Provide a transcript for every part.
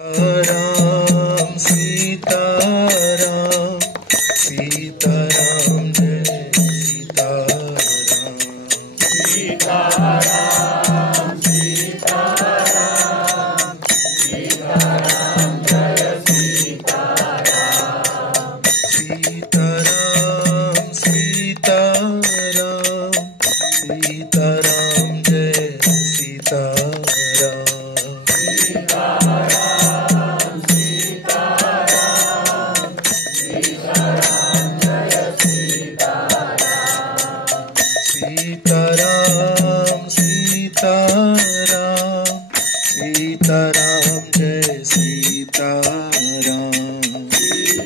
राम सीताराम सीताराम जय सीताराम सीताराम सीताराम सीताराम जय सीताराम सीताराम सीताराम सीताराम जय सीताराम सीताराम सीताराम सीताराम जय सीताराम सीताराम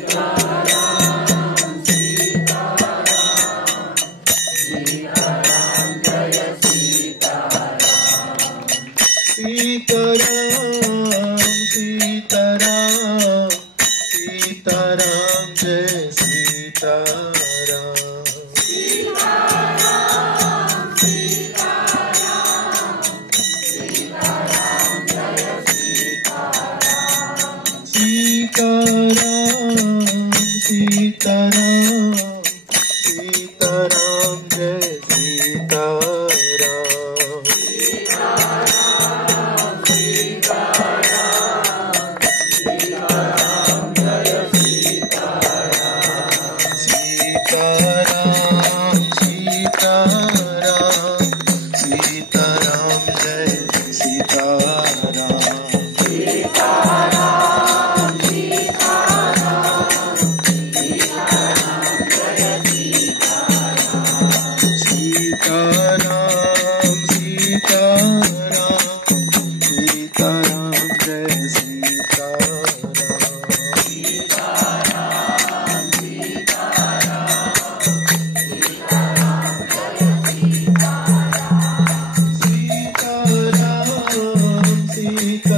सीताराम जय सीताराम सीताराम सीताराम जय सीताराम सीताराम सीताराम जय सीताराम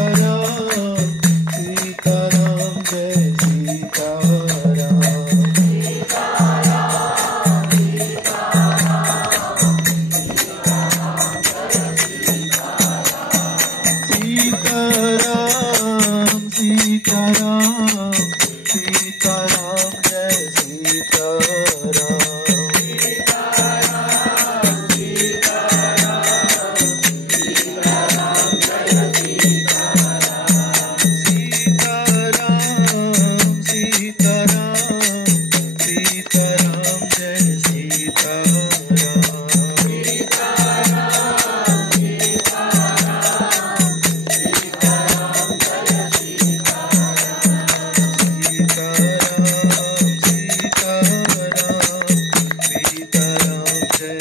सीताराम सीताराम जय सीताराम सीताराम सीताराम सीताराम जय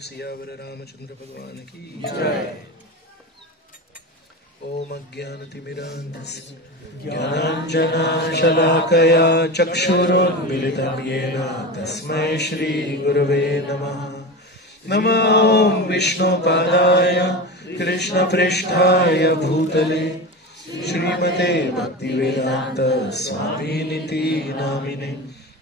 सीताराम रामचंद्र भगवान की जय। ओम अज्ञानतिमिरान्धस्य ज्ञानाञ्जनशलाकया चक्षुरुन्मीलितं येन तस्मै श्रीगुरवे नमः। नमः ॐ विष्णुपादाय कृष्णप्रेष्ठाय भूतले श्रीमते भक्तिवेदान्त स्वामिनिति नामिने।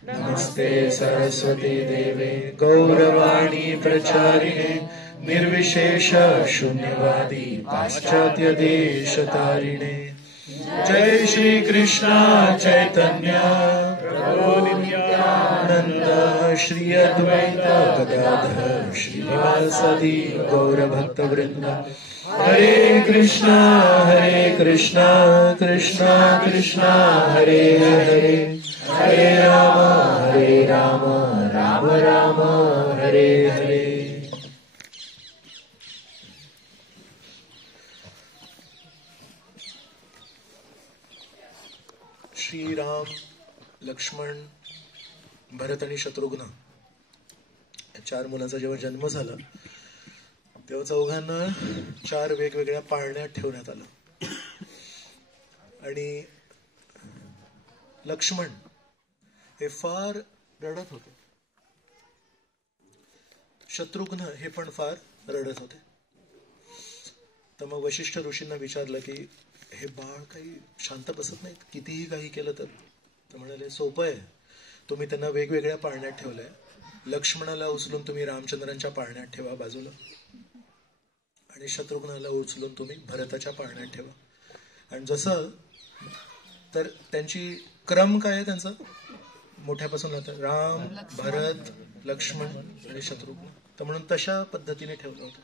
नमस्ते सरस्वती देवे गौरवाणी प्रचारिणे निर्विशेष शून्यवादी पाश्चात्य देशतारिणे। जय श्री कृष्ण चैतन्य प्रभु नित्यानंद श्री अद्वैत गदाधर श्रीवासादि गौर भक्त वृंद। हरे कृष्णा कृष्णा कृष्णा हरे हरे हरे राम राम राम हरे हरे। श्री राम लक्ष्मण भरत आणि शत्रुघ्न या चार मुलांचा जेव्हा जन्म झाला तेव्हा चौघांना चार वेगवेगळ्या पाळण्यात ठेवण्यात आलं आणि लक्ष्मण हे फार रडत होते, शत्रुघ्न हे पण फार रडत होते। तर मग वशिष्ठ ऋषींना विचारलं की हे बाळ काही शांत बसत नाहीत, कितीही काही केलं तर म्हणाले सोपं आहे, तुम्ही त्यांना वेगवेगळ्या पाळण्यात ठेवलंय. लक्ष्मणाला उचलून तुम्ही रामचंद्रांच्या पाळण्यात ठेवा बाजूला, आणि शत्रुघ्नाला उचलून तुम्ही भरताच्या पाळण्यात ठेवा. आणि जसं तर त्यांची क्रम काय आहे त्यांचा, मोठ्यापासून होतं राम, भरत, लक्ष्मण आणि शत्रुघ्न. तर म्हणून तशा पद्धतीने ठेवलं होतं.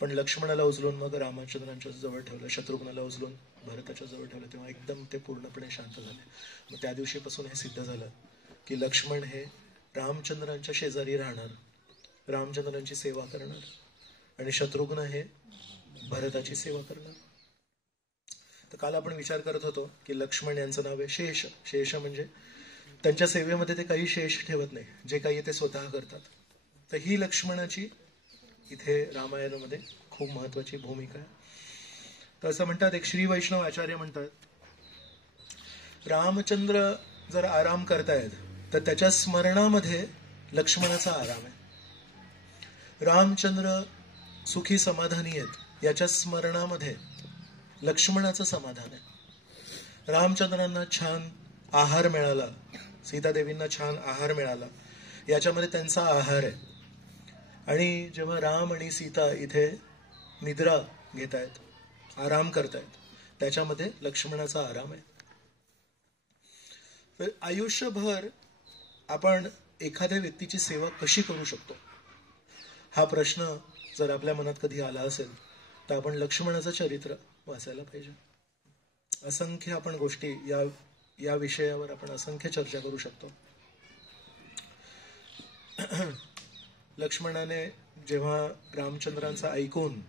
पण लक्ष्मणाला उचलून मग रामचंद्रांच्या जवळ ठेवलं, शत्रुघ्नाला उचलून भरताच्या जवळ ठेवलं, तेव्हा एकदम ते पूर्णपणे शांत झाले. मग त्या दिवशीपासून हे सिद्ध झालं की लक्ष्मण हे रामचंद्रांच्या शेजारी राहणार, रामचंद्रांची सेवा करणार, आणि शत्रुघ्न हे भरताची सेवा करणार. तर काल आपण विचार करत होतो की लक्ष्मण यांचं नाव आहे शेष. शेष म्हणजे त्यांच्या सेवेमध्ये ते काही शेष ठेवत नाही, जे काही ते स्वतः करतात. तर ही लक्ष्मणाची इथे रामायणामध्ये खूप महत्वाची भूमिका आहे. तर असं म्हणतात, एक श्री वैष्णव आचार्य म्हणतात, रामचंद्र जर आराम करतायत तर त्याच्या स्मरणामध्ये लक्ष्मणाचा आराम आहे. रामचंद्र सुखी समाधानी आहेत याच्या स्मरणामध्ये लक्ष्मणाचं समाधान आहे. रामचंद्रांना छान आहार मिळाला, सीतादेवींना छान आहार मिळाला, याच्यामध्ये त्यांचा आहार आहे. आणि जेव्हा राम आणि सीता इथे निद्रा घेत आहेत, आराम करतायत, त्याच्यामध्ये लक्ष्मणाचा आराम आहे. तर आयुष्यभर आपण एखाद्या व्यक्तीची सेवा कशी करू शकतो, हा प्रश्न जर आपल्या मनात कधी आला असेल तर आपण लक्ष्मणाचं चरित्र वाचायला पाहिजे. असंख्य आपण गोष्टी या विषयावर आपण असंख्य चर्चा करू शकतो. लक्ष्मणाने जेव्हा रामचंद्रांचं ऐकून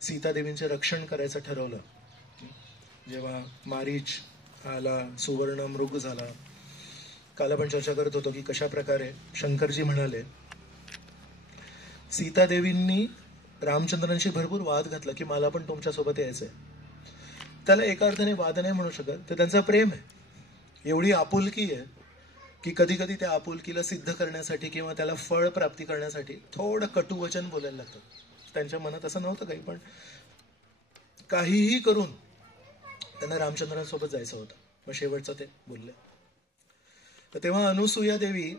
सीतादेवींचे रक्षण करायचं ठरवलं, जेव्हा मारीच आला, सुवर्ण मृग झाला, काल आपण चर्चा करत होतो की कशा प्रकारे शंकरजी म्हणाले सीतादेवींनी रामचंद्रांशी भरपूर वाद घातला की मला पण तुमच्यासोबत यायचंय. त्याला एका अर्थाने वाद नाही म्हणू शकत, तर त्यांचा प्रेम आहे, एवढी आपुलकी आहे की कधी कधी त्या आपुलकीला सिद्ध करण्यासाठी किंवा त्याला फळ प्राप्ती करण्यासाठी थोडं कटुवचन बोलायला लागतं. त्यांच्या मनात असं नव्हतं काही, पण काहीही करून त्यांना रामचंद्रांसोबत जायचं होतं. मग शेवटचं ते बोलले. तर तेव्हा अनुसूया देवी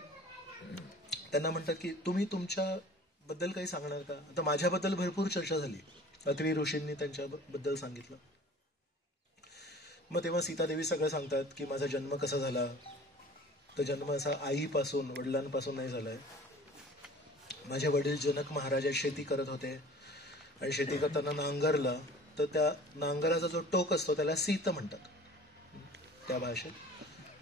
त्यांना म्हणतात की तुम्ही तुमच्या बद्दल काही सांगणार का. आता माझ्याबद्दल भरपूर चर्चा झाली, अत्रि ऋषींनी त्यांच्याबद्दल सांगितलं. मग तेव्हा सीतादेवी सगळं सांगतात की माझा जन्म कसा झाला. तर जन्म असा आईपासून, वडिलांपासून नाही झालाय. माझे वडील जनक महाराज शेती करत होते आणि शेती करताना नांगरला, तर त्या नांगराचा जो टोक असतो त्याला सीत म्हणतात त्या भाषेत.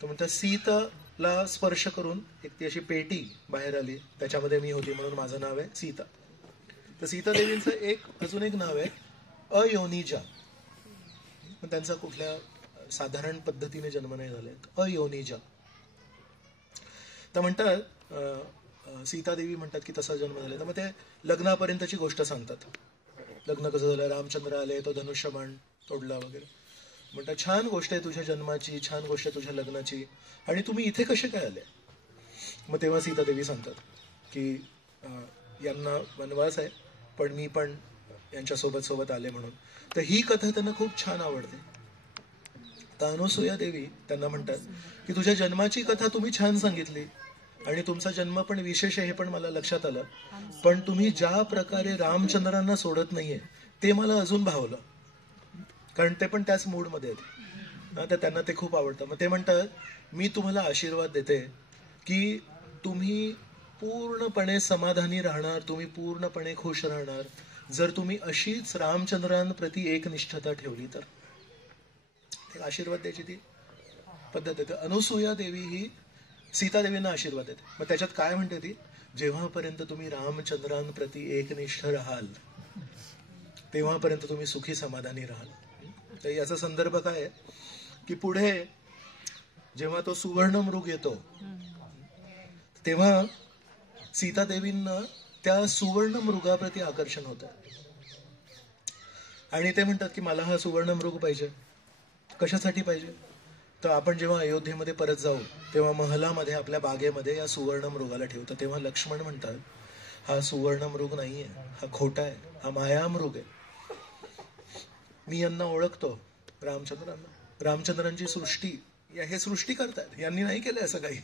तर म्हणतात सीतला स्पर्श करून एक ती अशी पेटी बाहेर आली, त्याच्यामध्ये मी होती, म्हणून माझं नाव आहे सीता. तर सीतादेवींचं अजून एक नाव आहे अयोनिजा. पण त्यांचा कुठल्या साधारण पद्धतीने जन्म नाही झालाय, अयोनिजा. तर म्हणतात सीतादेवी म्हणतात की तसा जन्म झाला. तर मग ते लग्नापर्यंतची गोष्ट सांगतात. लग्न कसं झालं, रामचंद्र आले, तो धनुष्यबाण तोडला वगैरे. म्हणतात छान गोष्ट आहे तुझ्या जन्माची, छान गोष्ट आहे तुझ्या लग्नाची, आणि तुम्ही इथे कसे काय आले. मग तेव्हा सीतादेवी सांगतात की यांना वनवास आहे, पण मी पण यांच्या सोबत आले म्हणून. तर ही कथा त्यांना खूप छान आवडते. तर अनुसूया देवी त्यांना म्हणतात की तुझ्या जन्माची कथा तुम्ही छान सांगितली आणि तुमचा जन्म पण विशेष आहे हे पण मला लक्षात आलं, पण तुम्ही ज्या प्रकारे रामचंद्रांना सोडत नाहीये ते मला अजून भावलं, कारण ते पण त्याच मूडमध्ये आहेत. तर त्यांना ते खूप आवडतं. मग ते म्हणतात मी तुम्हाला आशीर्वाद देते की तुम्ही पूर्णपणे समाधानी राहणार, तुम्ही पूर्णपणे खुश राहणार जर तुम्ही अशीच रामचंद्रांप्रती एकनिष्ठता ठेवली तर. आशीर्वाद द्यायची ती पद्धत आहे. अनुसूया देवी ही सीतादेवींना आशीर्वाद देते. मग त्याच्यात काय म्हणते ती, जेव्हापर्यंत तुम्ही रामचंद्रांप्रती एकनिष्ठ राहाल तेव्हापर्यंत तुम्ही सुखी समाधानी राहाल. तर याचा संदर्भ काय आहे की पुढे जेव्हा तो सुवर्ण मृग येतो तेव्हा सीतादेवींना त्या सुवर्ण मृगाप्रती आकर्षण होतं आणि ते म्हणतात की मला हा सुवर्ण मृग पाहिजे. कशासाठी पाहिजे, तर आपण जेव्हा अयोध्येमध्ये परत जाऊ तेव्हा महलामध्ये आपल्या बागेमध्ये या सुवर्ण मृगाला ठेवतो. तेव्हा लक्ष्मण म्हणतात हा सुवर्ण मृग नाहीये, हा खोटा आहे, हा माया मृग आहे. मी यांना ओळखतो, रामचंद्रांना. रामचंद्रांची सृष्टी, हे सृष्टी करतात, यांनी नाही केलं असं काही.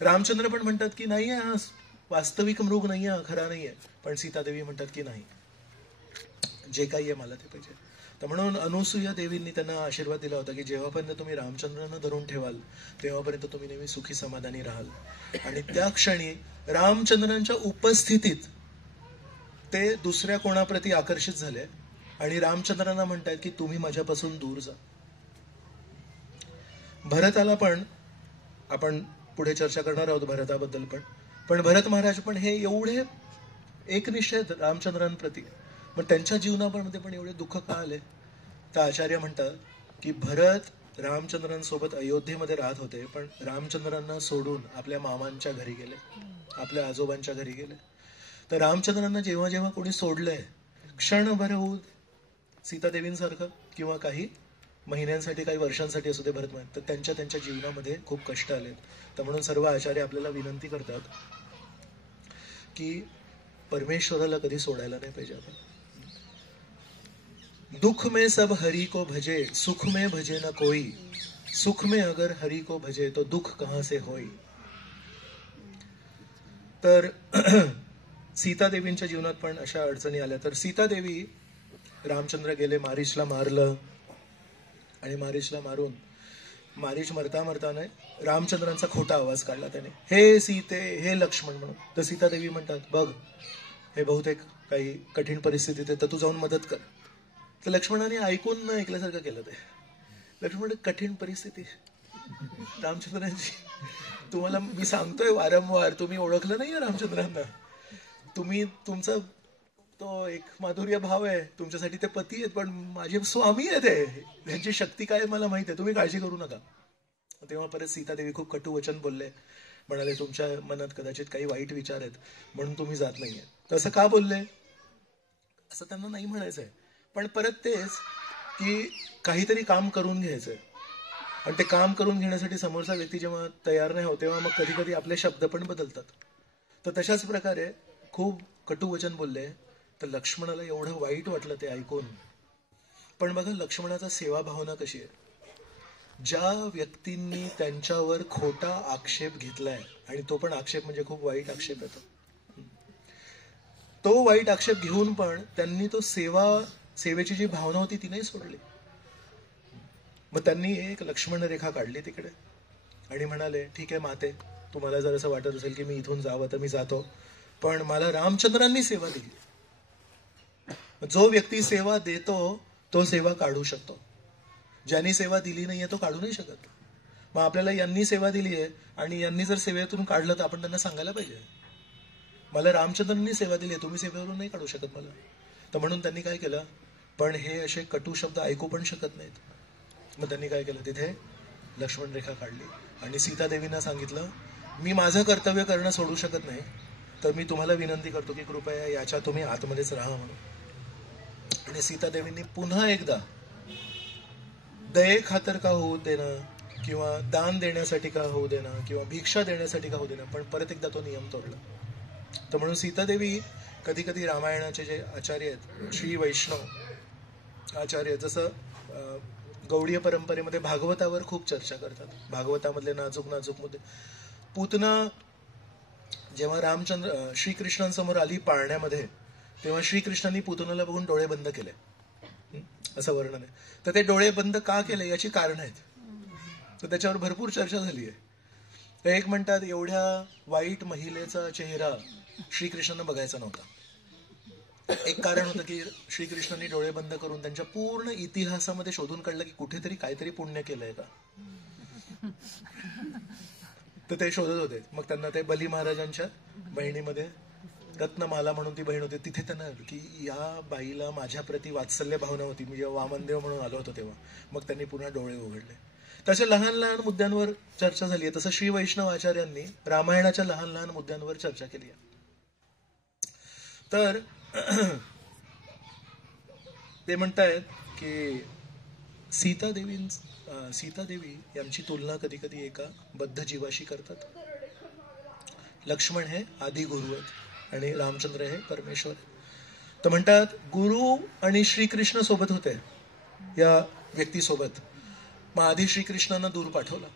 रामचंद्र पण म्हणतात की नाही हा वास्तविक मृग नाही, हा खरा नाहीये. पण सीतादेवी म्हणतात की नाही, जे काही आहे मला ते पाहिजे. तर म्हणून अनुसूया देवींनी त्यांना आशीर्वाद दिला होता की जेव्हापर्यंत तुम्ही रामचंद्रांना धरून ठेवाल तेव्हापर्यंत तुम्ही नेहमी सुखी समाधानी राहाल. आणि त्या क्षणी रामचंद्रांच्या उपस्थितीत ते दुसऱ्या कोणाप्रती आकर्षित झाले आणि रामचंद्रांना म्हणतायत की तुम्ही माझ्यापासून दूर जा. भरताला पण आपण पुढे चर्चा करणार आहोत भरताबद्दल पण भरत महाराज पण हे एवढे एकनिष्ठ आहेत रामचंद्रांप्रती, पण त्यांच्या जीवनामध्ये पण एवढे दुःख का आले. तर आचार्य म्हणतात की भरत रामचंद्रांसोबत अयोध्येमध्ये राहत होते, पण रामचंद्रांना सोडून आपल्या मामांच्या घरी गेले, आपल्या आजोबांच्या घरी गेले. तर रामचंद्रांना जेव्हा जेव्हा कोणी सोडलंय क्षणभर होऊ, सीतादेवींसारखं किंवा काही महिन्यांसाठी काही वर्षांसाठी असू दे भरत महाराज, तर त्यांच्या त्यांच्या जीवनामध्ये खूप कष्ट आलेत. तर म्हणून सर्व आचार्य आपल्याला विनंती करतात की परमेश्वराला कधी सोडायला नाही पाहिजे आपण. दुख में सब हरि को भजे, सुख में भजे न कोई, सुख में अगर हरि को भजे तो दुख कहां से होई. तर सीतादेवींच्या जीवनात पण अशा अडचणी आल्या. तर सीतादेवी, रामचंद्र गेले, मारीचला मारलं आणि मारीचला मारून मारीच मरता मरताना रामचंद्रांचा खोटा आवाज काढला त्याने, हे सीते, हे लक्ष्मण म्हणून. तर सीतादेवी म्हणतात बघ हे बहुतेक काही कठीण परिस्थितीत आहे, तर तू जाऊन मदत कर. तर लक्ष्मणाने ऐकून न ऐकल्यासारखं केलं. ते लक्ष्मण, कठीण परिस्थिती रामचंद्रांची, तुम्हाला मी सांगतोय वारंवार, तुम्ही ओळखलं नाहीये रामचंद्रांना, तुम्ही तुमचा तो एक माधुर्य भाव आहे, तुमच्यासाठी ते पती आहेत, पण माझे स्वामी आहेत, त्यांची शक्ती काय मला माहिती आहे, तुम्ही काळजी करू नका. तेव्हा परत सीतादेवी खूप कटू वचन बोलले, म्हणाले तुमच्या मनात कदाचित काही वाईट विचार आहेत म्हणून तुम्ही जात नाहीये. तसं का बोलले असं त्यांना नाही म्हणायचंय, पण परत तेच की काहीतरी काम करून घ्यायचंय आणि ते काम करून घेण्यासाठी समोरचा व्यक्ती जेव्हा तयार नाही होत तेव्हा मग कधी कधी आपले शब्द पण बदलतात. तर तशाच प्रकारे खूप कटू वचन बोलले. तर लक्ष्मणाला एवढं वाईट वाटलं ते ऐकून. पण बघा लक्ष्मणाचा सेवा भावना कशी आहे. ज्या व्यक्तींनी त्यांच्यावर खोटा आक्षेप घेतलाय, आणि तो पण आक्षेप म्हणजे खूप वाईट आक्षेप येतो, तो वाईट आक्षेप घेऊन पण त्यांनी तो सेवेची जी भावना होती ती नाही सोडली. मग त्यांनी एक लक्ष्मण रेखा काढली तिकडे आणि म्हणाले ठीक आहे माते, तुम्हाला जर असं वाटत असेल की मी इथून जावं तर मी जातो, पण मला रामचंद्रांनी सेवा दिली. जो व्यक्ती सेवा देतो तो सेवा काढू शकतो, ज्यांनी सेवा दिली नाहीये तो काढू नाही शकत. मग आपल्याला यांनी सेवा दिली आहे आणि यांनी जर सेवेतून काढलं तर आपण त्यांना सांगायला पाहिजे मला रामचंद्रांनी सेवा दिली आहे, तुम्ही सेवेवरून नाही काढू शकत मला. तर म्हणून त्यांनी काय केलं, पण हे असे कटू शब्द ऐकू पण शकत नाहीत. मग त्यांनी काय केलं, तिथे लक्ष्मण रेखा काढली आणि सीतादेवींना सांगितलं मी माझं कर्तव्य करणं सोडू शकत नाही, तर मी तुम्हाला विनंती करतो की कृपया याच्या तुम्ही आतमध्येच राहा म्हणून. आणि सीतादेवींनी पुन्हा एकदा दये खातर का होऊ देणं किंवा दान देण्यासाठी का होऊ देणं किंवा भिक्षा देण्यासाठी का होऊ देणं, पण परत एकदा तो नियम तोडला. तर म्हणून सीतादेवी कधी कधी रामायणाचे जे आचार्य आहेत, श्री वैष्णव आचार्य, जसं गौडीय परंपरेमध्ये भागवतावर खूप चर्चा करतात. भागवतामधले नाजूक नाजूक मुद्दे. पूतना जेव्हा रामचंद्र श्रीकृष्णांसमोर आली पाळण्यामध्ये, तेव्हा श्रीकृष्णांनी पूतनाला बघून डोळे बंद केले, असं वर्णन आहे. तर ते डोळे बंद का केले याची कारण आहेत, तर त्याच्यावर भरपूर चर्चा झाली आहे. एक म्हणतात एवढ्या वाईट महिलेचा चेहरा श्रीकृष्णांना बघायचा नव्हता. एक कारण होतं की श्रीकृष्णांनी डोळे बंद करून त्यांच्या पूर्ण इतिहासामध्ये शोधून काढलं की कुठेतरी काहीतरी पुण्य केलंय का, तर ते शोधत होते. मग त्यांना ते बली महाराजांच्या बहिणीमध्ये रत्नमाला म्हणून ती बहीण होती, तिथे त्यांना की या बाईला माझ्या प्रती वात्सल्य भावना होती, मी जेव्हा वामनदेव म्हणून आलो होतो तेव्हा. मग त्यांनी पुन्हा डोळे उघडले. तशा लहान लहान मुद्द्यांवर चर्चा झाली आहे. तसं श्री वैष्णव आचार्यांनी रामायणाच्या लहान लहान मुद्द्यांवर चर्चा केली आहे. तर ते म्हणतायत की सीतादेवी यांची तुलना कधी कधी एका बद्ध जीवाशी करतात. लक्ष्मण हे आदी गुरु आहेत आणि रामचंद्र हे परमेश्वर. तर म्हणतात गुरु आणि श्रीकृष्ण सोबत होते या व्यक्तीसोबत. मग आधी श्रीकृष्णांना दूर पाठवलं,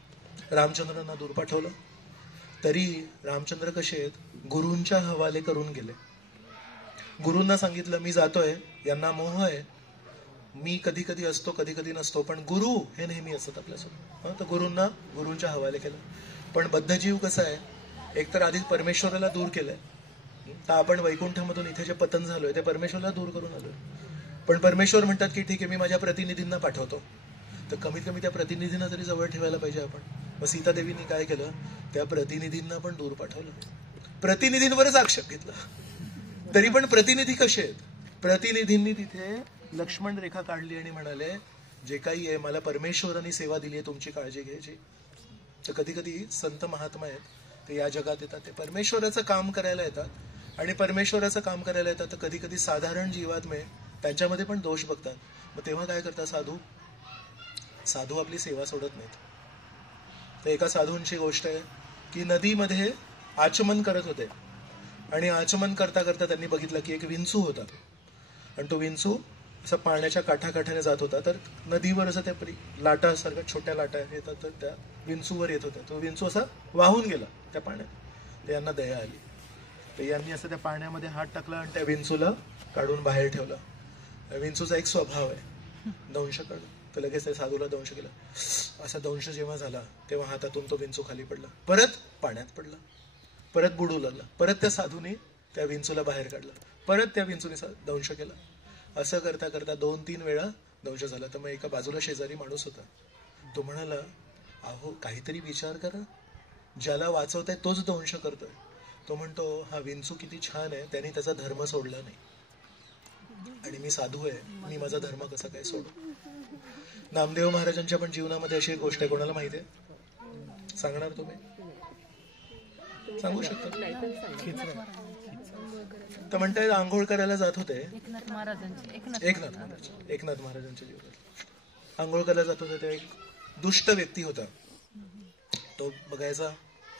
रामचंद्रांना दूर पाठवलं. तरी रामचंद्र कसे आहेत, गुरूंच्या हवाले करून गेले. गुरूंना सांगितलं मी जातोय, यांना मोह आहे, मी कधी कधी असतो कधी कधी नसतो, पण गुरु हे नेहमी असतात आपल्यासोबत. तर गुरूंना गुरूंच्या हवाले केलं. पण बद्धजीव कसा आहे, एकतर आधी परमेश्वराला दूर केलंय, तर आपण वैकुंठामधून इथे जे पतन झालोय ते परमेश्वराला दूर करून आलोय. पण परमेश्वर म्हणतात की ठीक आहे, मी माझ्या प्रतिनिधींना पाठवतो. तर कमीत कमी त्या प्रतिनिधींना तरी जवळ ठेवायला पाहिजे आपण. मग सीतादेवींनी काय केलं, त्या प्रतिनिधींना पण दूर पाठवलं, प्रतिनिधींवरच आक्षेप घेतला. तरी पण प्रतिनिधी कसे आहेत, प्रतिनिधींनी तिथे लक्ष्मण रेखा काढली आणि म्हणाले जे काही आहे मला परमेश्वरांनी सेवा दिली आहे, तुमची काळजी घ्यायची. तर कधी कधी संत महात्मा आहेत ते या जगात येतात, ते परमेश्वराचं काम करायला येतात आणि परमेश्वराचं काम करायला येतात. तर कधी कधी साधारण जीवात्मे त्यांच्यामध्ये पण दोष बघतात. मग तेव्हा काय करतात साधू आपली सेवा सोडत नाहीत. तर एका साधूंची गोष्ट आहे की नदीमध्ये आचमन करत होते आणि आचमन करता करता त्यांनी बघितलं की एक विंचू होता आणि तो विंचू असं पाण्याच्या काठाकाठाने जात होता. तर नदीवर असं त्या लाटासारख्या छोट्या लाटा येतात, तर त्या विंचूवर येत होत्या. तो विंचू असा वाहून गेला त्या पाण्यात. तर यांना दया आली, तर यांनी असं त्या पाण्यामध्ये हात टाकला आणि त्या विंचूला काढून बाहेर ठेवला. विंचूचा एक स्वभाव आहे दंश करणं. तर लगेच त्या साधूला दंश केला. असा दंश जेव्हा झाला तेव्हा हातातून तो विंचू खाली पडला, परत पाण्यात पडला, परत बुडू लागला, परत त्या साधूने त्या विंचूला बाहेर काढला, परत त्या विंचूने दंश केला. असं करता करता 2-3 वेळा दंश झाला. तर मग एका बाजूला शेजारी माणूस होता, तो म्हणाला अहो काहीतरी विचार करा, ज्याला वाचवताय तोच दंश करतोय. तो म्हणतो हा विंचू किती छान आहे, त्यांनी त्याचा धर्म सोडला नाही आणि मी साधू आहे, मी माझा धर्म कसा काय सोडू. नामदेव महाराजांच्या पण जीवनामध्ये अशी एक गोष्ट आहे, कोणाला माहिती आहे, सांगणार तुम्ही, सांगू शकता. तर म्हणताय आंघोळ करायला जात होते एकनाथ महाराजांच्या जीवनात आंघोळ करायला जात होते. ते एक दुष्ट व्यक्ती होता, तो बघायचा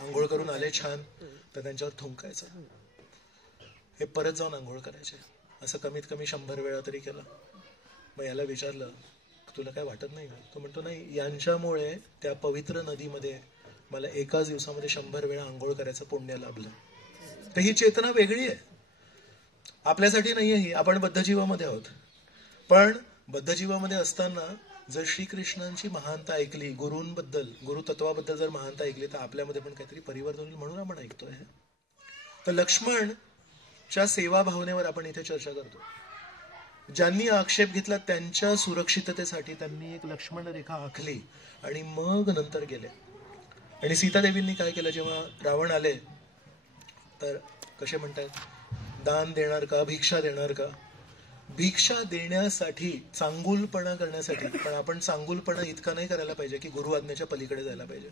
आंघोळ करून आले छान तर त्यांच्यावर थुंकायचा, हे परत जाऊन आंघोळ करायचे. असं कमीत कमी 100 वेळा तरी केलं. मग याला विचारलं तुला काय वाटत नाही का. तो म्हणतो नाही, यांच्यामुळे त्या पवित्र नदीमध्ये मला एकाच दिवसामध्ये 100 वेळा आंघोळ करायचं पुण्य लाभलं. तर ही चेतना वेगळी आहे, आपल्यासाठी नाहीये ही. आपण बद्धजीवामध्ये आहोत, पण बद्धजीवामध्ये असताना जर श्रीकृष्णांची महानता ऐकली, गुरूंबद्दल गुरुतत्वाबद्दल जर महानता ऐकली तर आपल्यामध्ये पण काहीतरी परिवर्तन होईल, म्हणून आपण ऐकतोय. तर लक्ष्मणच्या सेवा भावनेवर आपण इथे चर्चा करतो. ज्यांनी आक्षेप घेतला त्यांच्या सुरक्षिततेसाठी त्यांनी एक लक्ष्मण रेखा आखली आणि मग नंतर गेले. आणि सीतादेवींनी काय केलं, जेव्हा रावण आले तर कसे म्हणतात, दान देणार का, भिक्षा देणार का. भिक्षा देण्यासाठी, चांगुलपणा करण्यासाठी, पण आपण चांगुलपणा इतका नाही करायला पाहिजे की गुरु आज्ञेच्या पलीकडे जायला पाहिजे.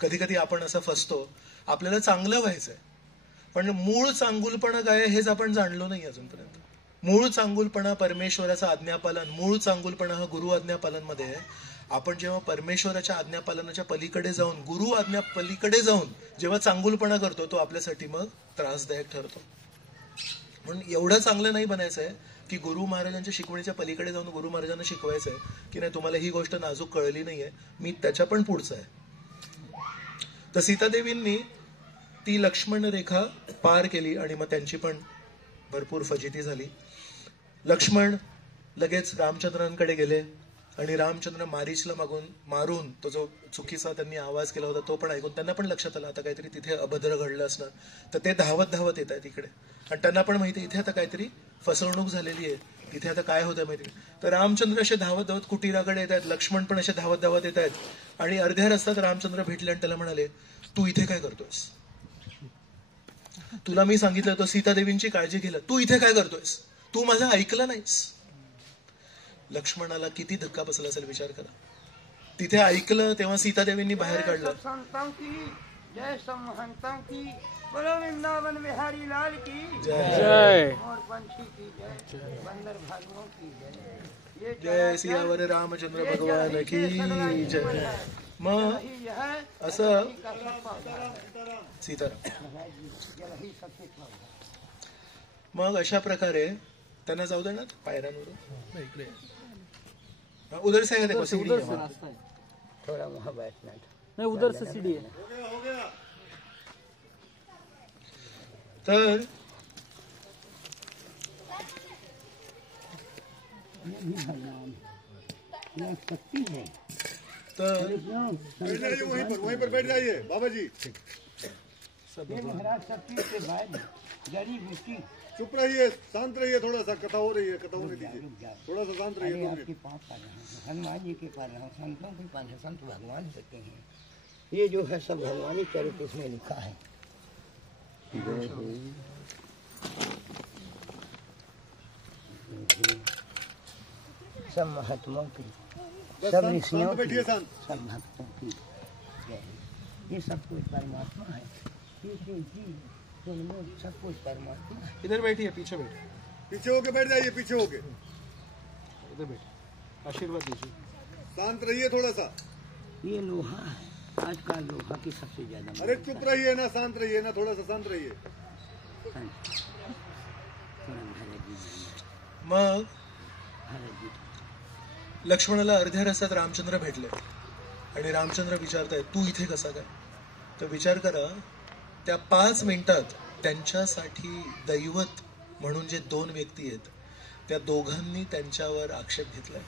कधी कधी आपण असं फसतो, आपल्याला चांगलं व्हायचंय पण मूळ चांगुलपणा काय हेच आपण जाणलो नाही अजूनपर्यंत. मूळ चांगुलपणा परमेश्वराचं आज्ञापालन, मूळ चांगुलपणा हा गुरु आज्ञापालन मध्ये आहे. आपण जेव्हा परमेश्वराच्या आज्ञापालनाच्या पलीकडे जाऊन, गुरु आज्ञा पलीकडे जाऊन जेव्हा चांगुलपणा करतो तो आपल्यासाठी मग त्रासदायक ठरतो. म्हणून एवढं चांगलं नाही बनायचंय की गुरु महाराजांच्या शिकवणीच्या पलीकडे जाऊन गुरु महाराजांना शिकवायचंय की नाही तुम्हाला ही गोष्ट नाजूक कळली नाहीये, मी त्याच्या पण पुढचं आहे. तर सीतादेवींनी ती लक्ष्मण रेखा पार केली आणि मग त्यांची पण भरपूर फजिती झाली. लक्ष्मण लगेच रामचंद्रांकडे गेले आणि रामचंद्र मारीचला मारून तो जो चुकीचा त्यांनी आवाज केला होता तो पण ऐकून त्यांना पण लक्षात आलं आता काहीतरी तिथे अभद्र घडलं असणार. तर ते धावत धावत येत आहेत इकडे आणि त्यांना पण माहिती इथे आता काहीतरी फसवणूक झालेली आहे, इथे आता काय होतं माहिती. तर रामचंद्र असे धावत धावत कुटीराकडे येत आहेत, लक्ष्मण पण असे धावत धावत येत आहेत आणि अर्ध्या रस्त्यात रामचंद्र भेटले आणि त्याला म्हणाले तू इथे काय करतोयस, तुला मी सांगितलं होतं सीतादेवींची काळजी घ्यायला, तू इथे काय करतोयस, तू माझं ऐकलं नाहीस. लक्ष्मणाला किती धक्का बसला असेल विचार करा. तिथे ऐकलं तेव्हा सीतादेवींनी बाहेर काढलं. जय सियावर रामचंद्र भगवान की जय. मग असं सीताराम, मग अशा प्रकारे त्यांना जाऊ देणार पायऱ्यांवरून इकडे उधर से, थोड़ा वहां बैठना नहीं, उधर से सीढ़ी है. तर शक्ति है। तर वहीं पर बैठ जाइए बाबा जी। महाराज शक्ति के बाद जड़ी बूटी। चुप रहिए, शांत रहिए, थोड़ा सा कथा हो रही है, कथा होने दीजिए, थोड़ा सा शांत रहिए। आपके पास पा रहा हूँ, हनुमान जी के पास रहा हूँ, संतों के पास है, संत भगवान होते हैं। ये जो है सब भगवानी चरित्र इसमें लिखा है। सब महात्माओं की, सब ऋषियों की, सब भक्तों की जय। ये सब कुछ परमात्मा है। ये जी तुम लोग सब कुछ परमात्मा है। इधर बैठिए, पीछे बैठिए, पीछे होके बैठ जाइए, पीछे होके इधर बैठिए, आशीर्वाद दीजिए। शांत रहिए थोड़ा सा। ये लोहा है, आजकल लोहा की सबसे ज्यादा। अरे चुप रहिए ना, शांत रहिए ना, थोड़ा सा शांत रहिए। मग लक्ष्मणाला अर्ध्या रस्त्यात रामचंद्र भेटले आणि रामचंद्र विचारतायत तू इथे कसा काय? तर विचार करा, त्या 5 मिनिटात त्यांच्यासाठी दैवत म्हणून जे 2 व्यक्ती आहेत त्या दोघांनी त्यांच्यावर आक्षेप घेतलाय.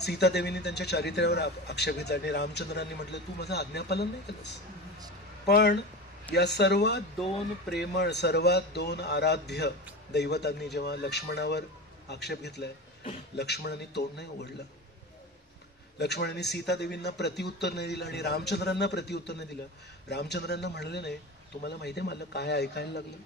सीतादेवींनी त्यांच्या चारित्र्यावर आक्षेप घेतला आणि रामचंद्रांनी म्हटलं तू माझं आज्ञापालन नाही केलंस. पण या सर्वात 2 प्रेमळ, सर्वात 2 आराध्य दैवतांनी जेव्हा लक्ष्मणावर आक्षेप घेतलाय, लक्ष्मणाने तोंड नाही उघडलं. लक्ष्मणाने सीतादेवींना प्रतिउत्तर नाही दिलं आणि रामचंद्रांना प्रतिउत्तर नाही दिलं. रामचंद्रांना म्हणले नाही तुम्हाला माहितीये मला काय ऐकायला लागलं,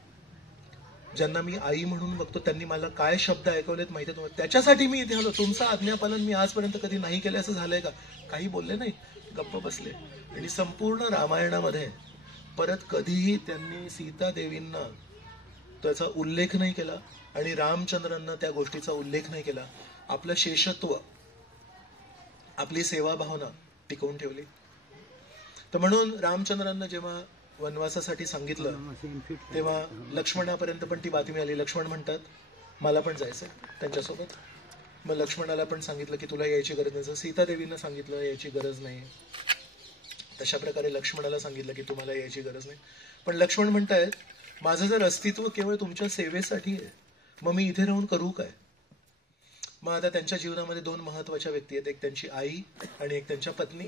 ज्यांना मी आई म्हणून बघतो त्यांनी मला काय शब्द ऐकवलेत माहितीये तुम्हाला, त्याच्यासाठी मी इथे आलो. तुमचं आज्ञापालन मी आजपर्यंत कधी नाही केलं असं झालंय का? काही बोलले नाही, गप्प बसले. आणि संपूर्ण रामायणामध्ये परत कधीही त्यांनी सीतादेवींना त्याचा उल्लेख नाही केला आणि रामचंद्रांना त्या गोष्टीचा उल्लेख नाही केला. आपलं शेषत्व, आपली सेवा भावना टिकवून ठेवली. तर म्हणून रामचंद्रांना जेव्हा वनवासासाठी सांगितलं तेव्हा लक्ष्मणापर्यंत पण ती बातमी आली. लक्ष्मण म्हणतात मला पण जायचंय त्यांच्यासोबत. मग लक्ष्मणाला पण सांगितलं की तुला यायची गरज नाही. सीतादेवींना सांगितलं यायची गरज नाही. तशा प्रकारे लक्ष्मणाला सांगितलं की तुम्हाला यायची गरज नाही. पण लक्ष्मण म्हणतायत माझं जर अस्तित्व केवळ तुमच्या सेवेसाठी आहे मग मी इथे राहून करू काय? मग आता त्यांच्या जीवनामध्ये 2 महत्वाच्या व्यक्ती आहेत, एक त्यांची आई आणि एक त्यांच्या पत्नी.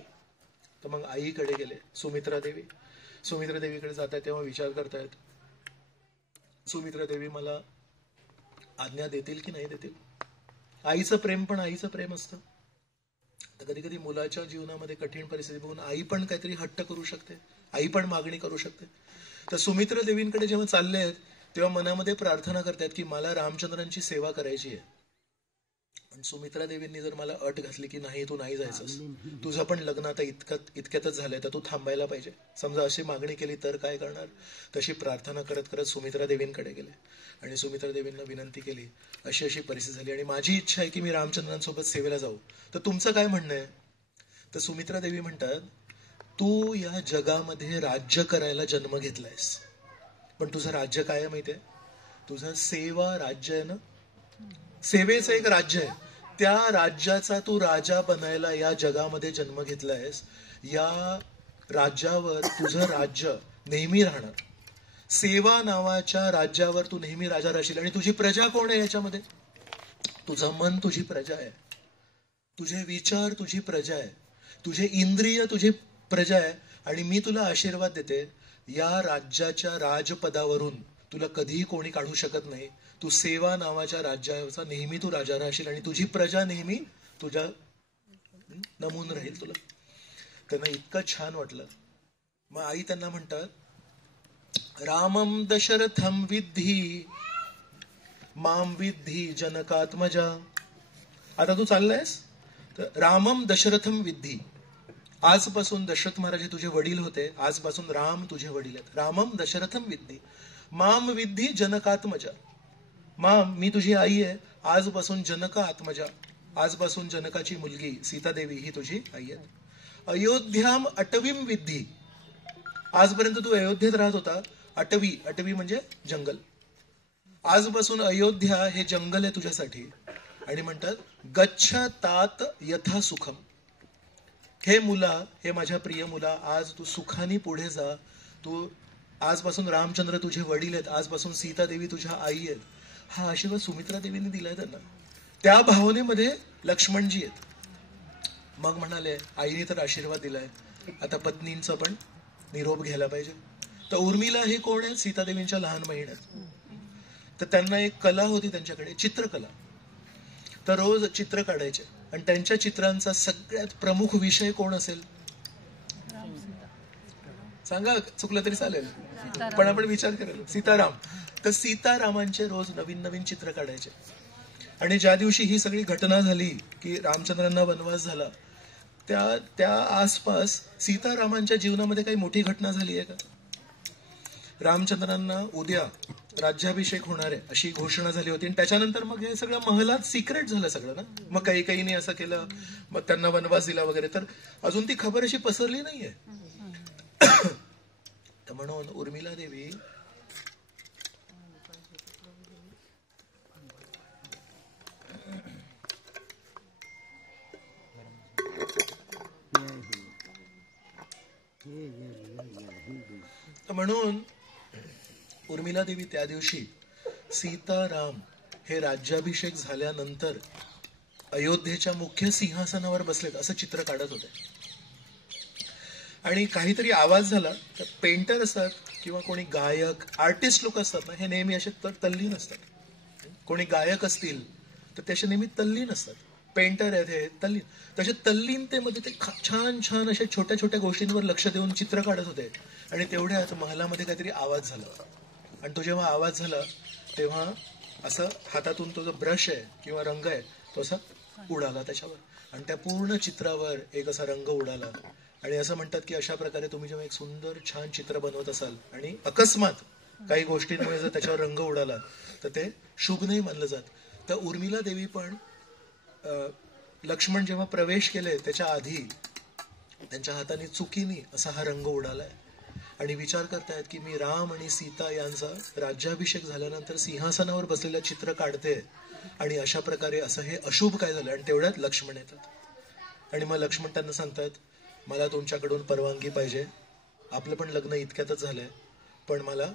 तर मग आईकडे गेले, सुमित्रा देवी. सुमित्रा देवीकडे जात आहेत तेव्हा विचार करतायत सुमित्रा देवी मला आज्ञा देतील की नाही देतील. आईचं प्रेम पण आईचं प्रेम असतं. तर कधी कधी मुलाच्या जीवनामध्ये कठीण परिस्थिती बघून आई पण काहीतरी हट्ट करू शकते, आई पण मागणी करू शकते. तर सुमित्रा देवींकडे जेव्हा चालले आहेत तेव्हा मनामध्ये प्रार्थना करतात की मला रामचंद्रांची सेवा करायची आहे. पण सुमित्रा देवींनी जर मला अट घातली की नाही तू नाही जायचंस, तुझं पण लग्न आता इतक्यातच झालंय तर तू थांबायला पाहिजे, समजा अशी मागणी केली तर काय करणार? तशी प्रार्थना करत करत सुमित्रा देवींकडे गेले आणि सुमित्रा देवींना विनंती केली अशी अशी परिस्थिती झाली आणि माझी इच्छा आहे की मी रामचंद्रांसोबत सेवेला जाऊ, तर तुमचं काय म्हणणं आहे? तर सुमित्रा देवी म्हणतात तू या जगामध्ये राज्य करायला जन्म घेतलायस, पण तुझं राज्य काय आहे माहितीये? तुझं सेवा राज्य आहे ना, सेवेचं एक राज्य आहे. त्या राज्याचा तू राजा बनायला या जगामध्ये जन्म घेतलायस. या राज्यावर तुझं राज्य नेहमी राहणार. सेवा नावाच्या राज्यावर तू नेहमी राजा राहशील. आणि तुझी प्रजा कोण आहे याच्यामध्ये? तुझं मन तुझी प्रजा आहे, तुझे विचार तुझी प्रजा आहे, तुझे इंद्रिय तुझी प्रजा आहे. आणि मी तुला आशीर्वाद देते या राज्याच्या राजपदावरून तुला कधीही कोणी काढू शकत नाही. तू सेवा नावाच्या राज्याचा नेहमी तू राजा राहशील आणि तुझी प्रजा नेहमी तुझ्या नमून राहील तुला. त्यांना इतकं छान वाटलं. मग आई त्यांना म्हणतात रामम दशरथम विद्धी माम विद्धी जनकात्मजा. आता तू चाललायस तर रामम दशरथम विद्धी. आजपासून दशरथ महाराज हे तुझे वडील होते, आजपासून राम तुझे वडील आहेत. रामम दशरथम विद्धी माम विद्धी जनकात्मजा. माम मी तुझी आई आहे, आजपासून जनक आत्मजा, आजपासून जनकाची मुलगी सीतादेवी ही तुझी आई आहे. अयोध्याम अटवीम विद्धी. आजपर्यंत तू अयोध्येत राहत होता. अटवी, अटवी म्हणजे जंगल. आजपासून अयोध्या हे जंगल आहे तुझ्यासाठी. आणि म्हणतात गच्छ तात यथा सुखम. हे मुला, हे माझ्या प्रिय मुला, आज तू सुखाने पुढे जा. तू आजपासून रामचंद्र तुझे वडील आहेत, आजपासून सीता देवी तुझ्या आई आहेत, हा आशीर्वाद सुमित्रा देवीने दिलाय त्यांना. त्या भावनेमध्ये लक्ष्मणजी आहेत. मग म्हणाले आईने तर आशीर्वाद दिलाय, आता पत्नींचा पण निरोप घ्यायला पाहिजे. तर उर्मिला हे कोण आहेत? सीतादेवींच्या लहान बहीण आहेत. तर त्यांना एक कला होती त्यांच्याकडे, चित्रकला. तर रोज चित्र काढायचे आणि त्यांच्या चित्रांचा सगळ्यात प्रमुख विषय कोण असेल सांगा, चुकलं तरी चालेल पण आपण विचार करेल. सीताराम. तर सीतारामांचे रोज नवीन नवीन चित्र काढायचे. आणि ज्या दिवशी ही सगळी घटना झाली की रामचंद्रांना वनवास झाला, त्या आसपास सीतारामांच्या जीवनामध्ये काही मोठी घटना झाली आहे का? रामचंद्रांना उद्या राज्याभिषेक होणार आहे अशी घोषणा झाली होती आणि त्याच्यानंतर मग हे सगळं महलात सिक्रेट झालं सगळं ना. मग काही असं केलं, मग त्यांना वनवास दिला वगैरे, तर अजून ती खबर अशी पसरली नाहीये. तर म्हणून उर्मिला देवी उर्मिला देवी त्या दिवशी सीताराम हे राज्याभिषेक झाल्यानंतर अयोध्येच्या मुख्य सिंहासनावर बसलेत असं चित्र काढत होते. आणि काहीतरी आवाज झाला तर पेंटर असतात किंवा कोणी गायक आर्टिस्ट लोक असतात ना, हे नेहमी असे तल्लीन असतात. कोणी गायक असतील तर ते असे नेहमी तल्लीन असतात. पेंटर आहेत हे तल्लीन. तसे तल्लीनतेमध्ये ते छान छान अशा छोट्या छोट्या गोष्टींवर लक्ष देऊन चित्र काढत होते. आणि तेवढ्याच महलामध्ये काहीतरी आवाज झाला आणि तो जेव्हा आवाज झाला तेव्हा असं हातातून तो जो ब्रश आहे किंवा रंग आहे तो असा उडाला त्याच्यावर आणि त्या पूर्ण चित्रावर एक असा रंग उडाला. आणि असं म्हणतात की अशा प्रकारे तुम्ही जेव्हा एक सुंदर छान चित्र बनवत असाल आणि अकस्मात काही गोष्टींमुळे जर त्याच्यावर रंग उडाला तर ते शुभ नाही मानलं जात. तर उर्मिला देवी पण लक्ष्मण जेव्हा प्रवेश केले त्याच्या आधी त्यांच्या हाताने चुकीने असा हा रंग उडालाय आणि विचार करतायत की मी राम आणि सीता यांचा राज्याभिषेक झाल्यानंतर सिंहासनावर बसलेलं चित्र काढते आणि अशा प्रकारे असं हे अशुभ काय झालं. आणि तेवढ्यात लक्ष्मण येतात आणि मग लक्ष्मण त्यांना सांगतात मला तुमच्याकडून परवानगी पाहिजे, आपलं पण लग्न इतक्यातच झालंय, पण मला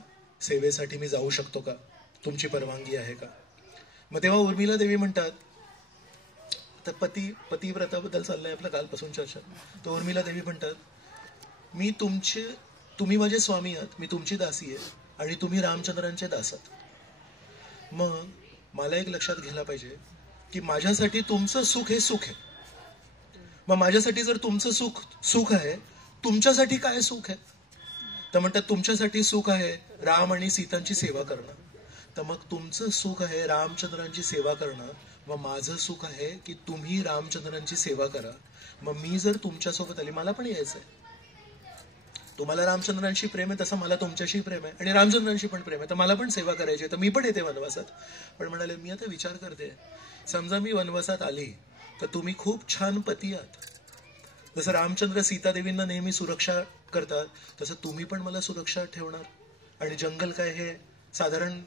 सेवेसाठी मी जाऊ शकतो का, तुमची परवानगी आहे का? मग तेव्हा उर्मिला देवी म्हणतात, तर पतिव्रताबद्दल चाललंय आपलं कालपासून चर्चा. तर उर्मिला देवी म्हणतात तुम्ही माझे स्वामी आहात, मी तुमची दासी आहे आणि तुम्ही रामचंद्रांचे दास आहात. मग मला एक लक्षात घ्यायला पाहिजे की माझ्यासाठी तुमचं सुख हे सुख आहे. मग माझ्यासाठी जर तुमचं सुख आहे, तुमच्यासाठी काय सुख आहे? तर म्हणतात तुमच्यासाठी सुख आहे राम आणि सीतांची सेवा करणं. तर मग तुमचं सुख आहे रामचंद्रांची सेवा करणं, मग माझं सुख आहे की तुम्ही रामचंद्रांची सेवा करा. मग मी जर तुमच्यासोबत आली, मला पण यायचंय. तुम्हाला रामचंद्रांशी प्रेम आहे तसं मला तुमच्याशी प्रेम आहे आणि रामचंद्रांशी पण प्रेम आहे, तर मला पण सेवा करायची आहे, तर मी पण येते वनवासात. पण म्हणाले मी आता विचार करते, समजा मी वनवासात आली तर तुम्ही खूप छान पती आहात. जसं रामचंद्र सीतादेवींना नेहमी सुरक्षा करतात तसं तुम्ही पण मला सुरक्षा ठेवणार. आणि जंगल काय हे साधारण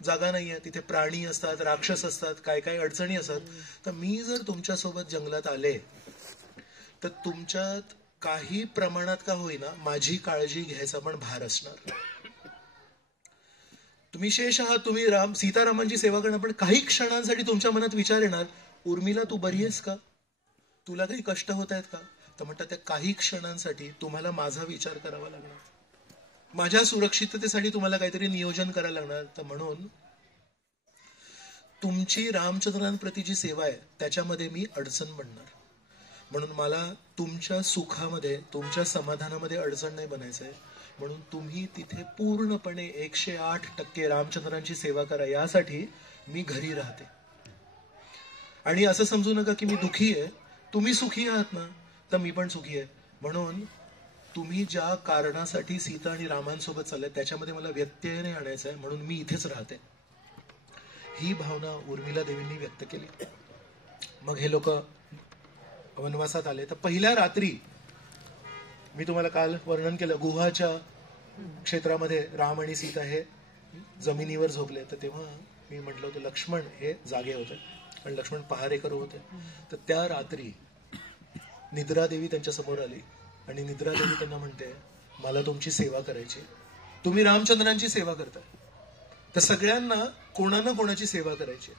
जागा नाहीये, तिथे प्राणी असतात, राक्षस असतात, काय काय अडचणी असतात. तर मी जर तुमच्यासोबत जंगलात आले तर तुमच्यात काही प्रमाणात का होईना माझी काळजी घ्यायचा पण भार असणार. तुम्ही शेष आहात, तुम्ही सीतारामांची सेवा करणार, पण काही क्षणांसाठी तुमच्या मनात विचार येणार, उर्मिला तू बरी आहेस का, तुला काही कष्ट होत आहेत का? तर म्हणतात त्या काही क्षणांसाठी तुम्हाला माझा विचार करावा लागणार, माझ्या सुरक्षिततेसाठी तुम्हाला काहीतरी नियोजन करायला लागणार. तर म्हणून तुमची रामचंद्रांप्रती जी सेवा आहे त्याच्यामध्ये मी अडचण बनणार. म्हणून मला तुमच्या सुखामध्ये तुमच्या समाधानामध्ये अडचण नाही बनायचंय. म्हणून तुम्ही तिथे पूर्णपणे 108% रामचंद्रांची सेवा करा, यासाठी मी घरी राहते. आणि असं समजू नका की मी दुखी आहे, तुम्ही सुखी आहात ना, तर मी पण सुखी आहे. म्हणून तुम्ही ज्या कारणासाठी सीता आणि रामांसोबत चाललाय त्याच्यामध्ये मला व्यत्यय नाही आणायचा आहे, म्हणून मी इथेच राहते. ही भावना उर्मिला देवींनी व्यक्त केली. मग हे लोक वनवासात आले. तर पहिल्या रात्री मी तुम्हाला काल वर्णन केलं, गुहाच्या क्षेत्रामध्ये राम आणि सीता हे जमिनीवर झोपले. तर तेव्हा मी म्हटलं होतं लक्ष्मण हे जागे होते आणि लक्ष्मण पहारेकरू होते. तर त्या रात्री निद्रा देवी त्यांच्या समोर आली आणि निद्रा देवी त्यांना म्हणते मला तुमची सेवा करायची. तुम्ही रामचंद्रांची सेवा करताय, तर सगळ्यांना कोणाना कोणाची सेवा करायची.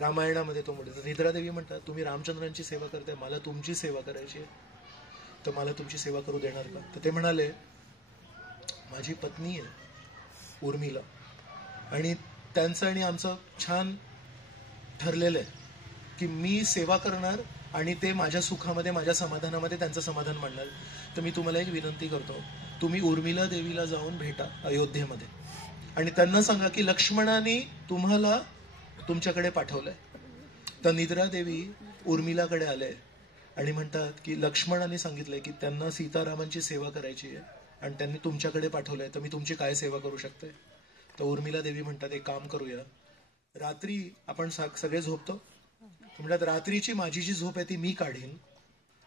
रामायणामध्ये तो म्हणतो, निद्रादेवी म्हणतात तुम्ही रामचंद्रांची सेवा करताय, मला तुमची सेवा करायची, तर मला तुमची सेवा करू देणार का? तर ते म्हणाले, माझी पत्नी आहे उर्मिला, आणि त्यांचं आणि आमचं छान ठरलेलं आहे की मी सेवा करणार आणि ते माझ्या सुखामध्ये, माझ्या समाधानामध्ये त्यांचं समाधान मांडणार. तर मी तुम्हाला एक विनंती करतो, तुम्ही उर्मिला देवीला जाऊन भेटा अयोध्येमध्ये आणि त्यांना सांगा की लक्ष्मणाने तुम्हाला तुमच्याकडे पाठवलंय. तर निद्रा देवी उर्मिलाकडे आले आणि म्हणतात की लक्ष्मणाने सांगितलंय की त्यांना सीतारामांची सेवा करायची आहे आणि त्यांनी तुमच्याकडे पाठवलंय, तर मी तुमची काय सेवा करू शकते? तर उर्मिला देवी म्हणतात, एक काम करूया, रात्री आपण सगळे झोपतो, म्हणतात रात्रीची माझी जी झोप आहे ती मी काढीन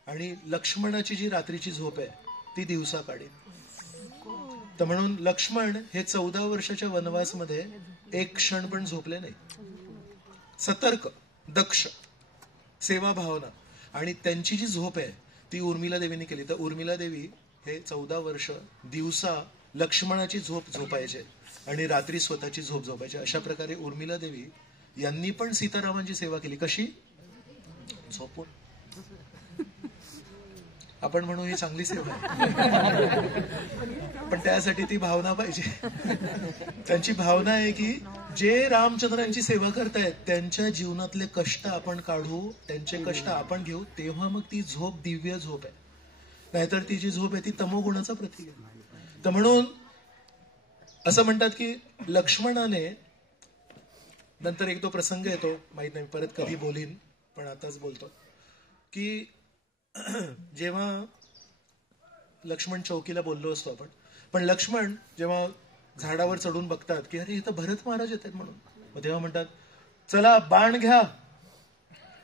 आणि लक्ष्मणाची जी रात्रीची झोप आहे ती दिवसा काढीन. तर म्हणून लक्ष्मण हे 14 वर्षाच्या वनवासमध्ये एक क्षण पण झोपले नाही. सतर्क, दक्ष, सेवा भावना, आणि त्यांची जी झोप आहे ती उर्मिला देवीने केली. तर उर्मिला देवी हे 14 वर्ष दिवसा लक्ष्मणाची झोप झोपायचे आणि रात्री स्वतःची झोप झोपायची. अशा प्रकारे उर्मिला देवी यांनी पण सीतारामांची सेवा केली. कशी? झोपून. आपण म्हणू ही चांगली सेवा आहे, पण त्यासाठी ती भावना पाहिजे. त्यांची भावना आहे की जे रामचंद्रांची सेवा करतायत त्यांच्या जीवनातले कष्ट आपण काढू, त्यांचे कष्ट आपण घेऊ, तेव्हा मग ती झोप दिव्य झोप आहे. नाहीतर ती जी झोप आहे ती तमोगुणाचं प्रतीक आहे. तर म्हणून असं म्हणतात की लक्ष्मणाने, नंतर एक तो प्रसंग येतो, माहित नाही परत कधी बोलीन पण आताच बोलतो, की जेव्हा लक्ष्मण चौकीला बोललो असतो आपण, पण लक्ष्मण जेव्हा झाडावर चढून बघतात की अरे इथं भरत महाराज येत आहेत म्हणून, मग तेव्हा म्हणतात चला बाण घ्या,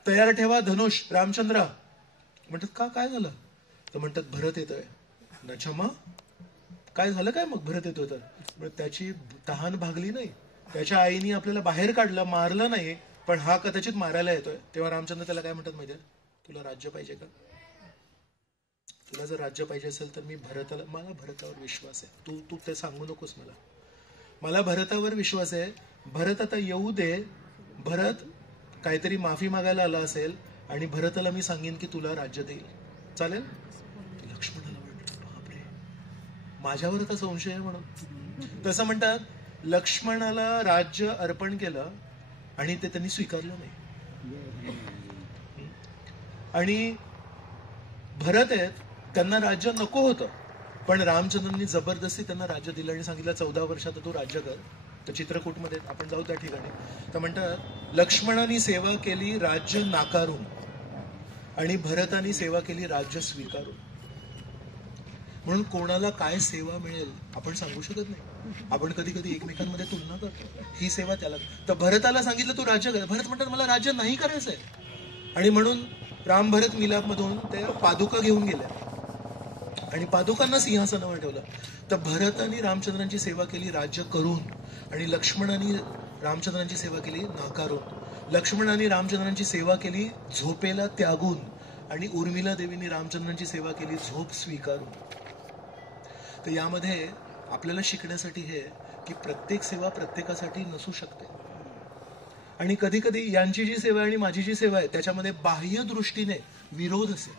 तयार ठेवा धनुष रामचंद्र. म्हणतात का, काय झालं? तर म्हणतात भरत येतोय. नछमा, काय झालं काय मग भरत येतोय? तर त्याची तहान भागली नाही, त्याच्या आईने आपल्याला बाहेर काढलं, मारलं नाही, पण हा कदाचित मारायला येतोय. तेव्हा रामचंद्र त्याला काय म्हणतात माहितीये, तुला राज्य पाहिजे का? तुला जर राज्य पाहिजे असेल तर मला भरतावर विश्वास आहे, तू ते सांगू नकोस मला भरतावर विश्वास आहे. भरत आता येऊ दे, भरत काहीतरी माफी मागायला आला असेल आणि भरताला मी सांगेन की तुला राज्य देईल, चालेल? लक्ष्मणाला वाटलं बापरे माझ्यावर आता संशय आहे म्हणून. तसं म्हणतात लक्ष्मणाला राज्य अर्पण केलं आणि ते त्यांनी स्वीकारलं नाही. आणि भरत आहेत, त्यांना राज्य नको होतं, पण रामचंद्रांनी जबरदस्ती त्यांना राज्य दिलं आणि सांगितलं 14 वर्षात तू राज्य कर. तर चित्रकूटमध्ये आपण जाऊ त्या ठिकाणी. तर म्हणतात लक्ष्मणाने सेवा केली राज्य नाकारून आणि भरतानी सेवा केली राज्य स्वीकारून. म्हणून कोणाला काय सेवा मिळेल आपण सांगू शकत नाही. आपण कधी कधी एकमेकांमध्ये तुलना करतो, ही सेवा त्याला. तर भरताला सांगितलं तू राज्य कर, भरत म्हणतात मला राज्य नाही करायचंय. आणि म्हणून राम भरत मिलाप मधून ते पादुका घेऊन गेल्या आणि पादुकांना सिंहासनावर ठेवलं. तर भरतानी रामचंद्रांची सेवा केली राज्य करून आणि लक्ष्मणाने रामचंद्रांची सेवा केली नाकारून. लक्ष्मणाने रामचंद्रांची सेवा केली झोपेला त्यागून आणि उर्मिला देवीने रामचंद्रांची सेवा केली झोप स्वीकारून. तर यामध्ये आपल्याला शिकण्यासाठी हे की प्रत्येक सेवा प्रत्येकासाठी नसू शकते. आणि कधी कधी यांची जी सेवा आणि माझी जी सेवा आहे त्याच्यामध्ये बाह्य दृष्टीने विरोध असेल.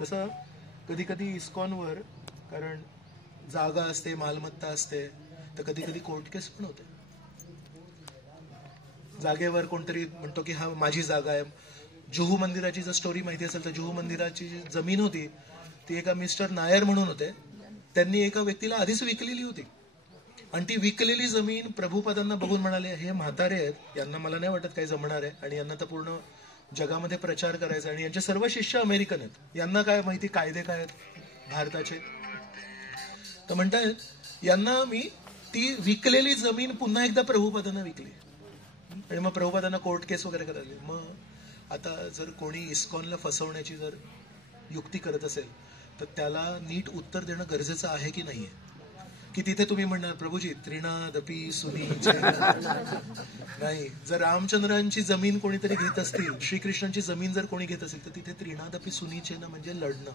जसं कधी कधी इस्कॉनवर, कारण जागा असते, मालमत्ता असते, तर कधी कधी कोर्ट केस पण होते. जागेवर कोणतरी म्हणतो की हा माझी जागा आहे. जुहू मंदिराची जर स्टोरी माहिती असेल तर जुहू मंदिराची जी जमीन होती ती एका मिस्टर नायर म्हणून होते, त्यांनी एका व्यक्तीला आधीच विकलेली होती. आणि ती विकलेली जमीन प्रभुपादांना बघून म्हणाले हे म्हातारे आहेत, यांना मला नाही वाटत काही जमणार आहे आणि यांना तर पूर्ण जगामध्ये प्रचार करायचा आणि यांचे सर्व शिष्य अमेरिकन आहेत, यांना काय माहिती कायदे काय आहेत भारताचे. तर म्हणतायत यांना मी ती विकलेली जमीन पुन्हा एकदा प्रभुपादांना विकली आणि मग प्रभुपादांना कोर्ट केस वगैरे करायला. मग आता जर कोणी इस्कॉनला फसवण्याची जर युक्ती करत असेल तर त्याला नीट उत्तर देणं गरजेचं आहे की नाहीये. की तिथे तुम्ही म्हणणार प्रभूजी त्रिणादपी सुनी नाही. जर रामचंद्रांची जमीन कोणीतरी घेत असतील, श्रीकृष्णांची जमीन जर कोणी घेत असेल तर तिथे त्रिणादपी सुनीचे ना म्हणजे लढणं.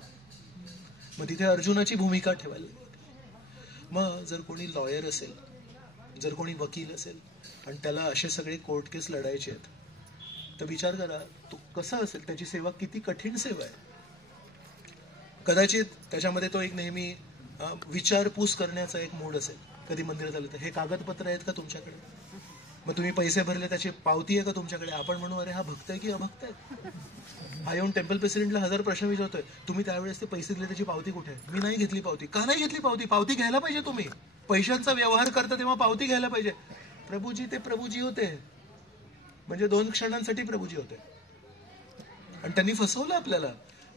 मग तिथे अर्जुनाची भूमिका ठेवायला. मग जर कोणी लॉयर असेल, जर कोणी वकील असेल आणि त्याला असे सगळे कोर्ट केस लढायचे आहेत, तर विचार करा तो कसा असेल, त्याची सेवा किती कठीण सेवा आहे. कदाचित त्याच्यामध्ये तो एक नेहमी विचारपूस करण्याचा एक मूड असेल. कधी मंदिरात आलं तर हे कागदपत्र आहेत का तुमच्याकडे, मग तुम्ही पैसे भरले त्याची पावती आहे का तुमच्याकडे. आपण म्हणू अरे हा भक्त आहे की अभक्त आहे. हा येऊन टेम्पल प्रेसिडेंटला 1000 प्रश्न विचारतोय, तुम्ही त्यावेळेस ते पैसे दिले त्याची पावती कुठे आहे. मी नाही घेतली पावती. का नाही घेतली पावती. पावती घ्यायला पाहिजे. तुम्ही पैशांचा व्यवहार करता तेव्हा पावती घ्यायला पाहिजे. प्रभूजी ते प्रभूजी होते, म्हणजे 2 क्षणांसाठी प्रभूजी होते आणि त्यांनी फसवलं आपल्याला.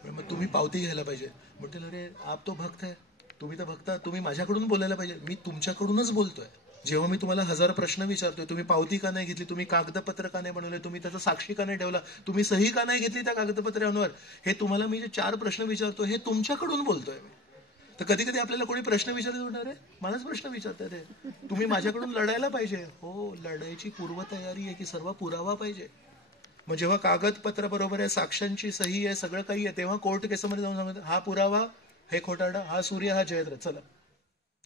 मग तुम्ही पावती घ्यायला पाहिजे. म्हटलं अरे आप तो भक्त आहे, तुम्ही तर भक्त, तुम्ही माझ्याकडून बोलायला पाहिजे. मी तुमच्याकडूनच बोलतोय. जेव्हा मी तुम्हाला 1000 प्रश्न विचारतोय, तुम्ही पावती का नाही घेतली, तुम्ही कागदपत्र का नाही बनवले, तुम्ही त्याचा साक्षी का नाही ठेवला, तुम्ही सही का नाही घेतली त्या कागदपत्रांवर, हे तुम्हाला मी जे 4 प्रश्न विचारतो हे तुमच्याकडून बोलतोय मी. तर कधी कधी आपल्याला कोणी प्रश्न विचारत होणार आहे, मलाच प्रश्न विचारतात हे, तुम्ही माझ्याकडून लढायला पाहिजे. हो, लढायची पूर्वतयारी आहे की सर्व पुरावा पाहिजे. मग जेव्हा कागदपत्र बरोबर आहे, साक्षांची सही आहे, सगळं काही आहे, तेव्हा कोर्ट केसमध्ये जाऊन सांगतात हा पुरावा, हे खोटारडा, हा सूर्य, हा जयद्रथ, चला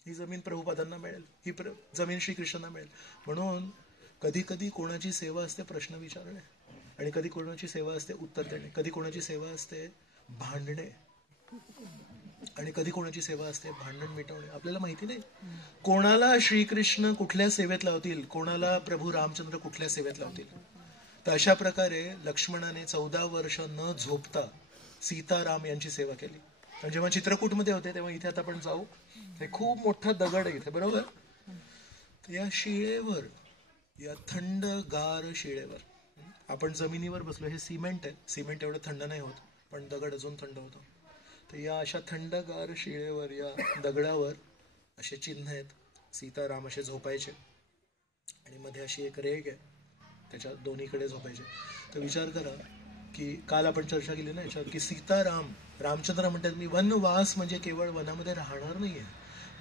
ही जमीन प्रभुपादांना मिळेल, ही जमीन श्रीकृष्णांना मिळेल. म्हणून कधी कधी कोणाची सेवा असते प्रश्न विचारणे, आणि कधी कोणाची सेवा असते उत्तर देणे, कधी कोणाची सेवा असते भांडणे, आणि कधी कोणाची सेवा असते भांडण मिटवणे. आपल्याला माहिती नाही कोणाला श्रीकृष्ण कुठल्या सेवेत लावतील, कोणाला प्रभू रामचंद्र कुठल्या सेवेत लावतील. तर अशा प्रकारे लक्ष्मणाने 14 वर्ष न झोपता सीताराम यांची सेवा केली. आणि जेव्हा चित्रकूटमध्ये होते तेव्हा इथे आता आपण जाऊ, हे खूप मोठा दगड आहे इथे, बरोबर. या शिळेवर, या थंड गार शिळेवर आपण जमिनीवर बसलो. हे सिमेंट आहे, सिमेंट एवढं थंड नाही होत, पण दगड अजून थंड होतो. तर या अशा थंडगार शिळेवर, या दगडावर असे चिन्ह आहेत. सीताराम असे झोपायचे आणि मध्ये अशी एक रेघ आहे, त्याच्या दोन्हीकडे झोपायचे. तर विचार करा की काल आपण चर्चा केली ना याच्यावर, की सीताराम, रामचंद्र म्हणतात मी वनवास म्हणजे केवळ वनामध्ये राहणार नाहीये,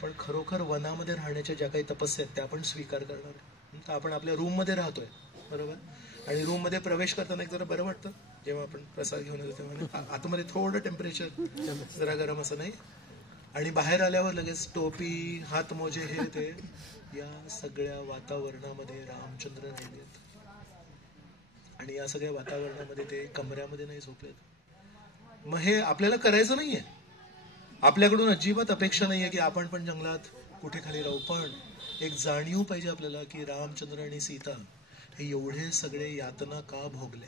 पण खरोखर वनामध्ये राहण्याच्या ज्या काही तपस्या आहेत त्या आपण स्वीकार करणार आहे. तर आपण आपल्या रूममध्ये राहतोय, बरोबर, आणि रूममध्ये प्रवेश करताना एक जरा बरं वाटतं जेव्हा आपण प्रसाद घेऊन येतो तेव्हा आतमध्ये थोडं टेम्परेचर जरा गरम असं नाही, आणि बाहेर आल्यावर लगेच टोपी, हात मोजे, हे ते, या सगळ्या वातावरणामध्ये रामचंद्र राहिलेत. आणि या सगळ्या वातावरणामध्ये ते कमऱ्यामध्ये नाही झोपलेत. मग हे आपल्याला करायचं नाहीये, आपल्याकडून अजिबात अपेक्षा नाहीये की आपण पण जंगलात कुठे खाली राहू, पण एक जाणीव पाहिजे आपल्याला की रामचंद्र आणि सीता हे एवढे सगळे यातना का भोगले,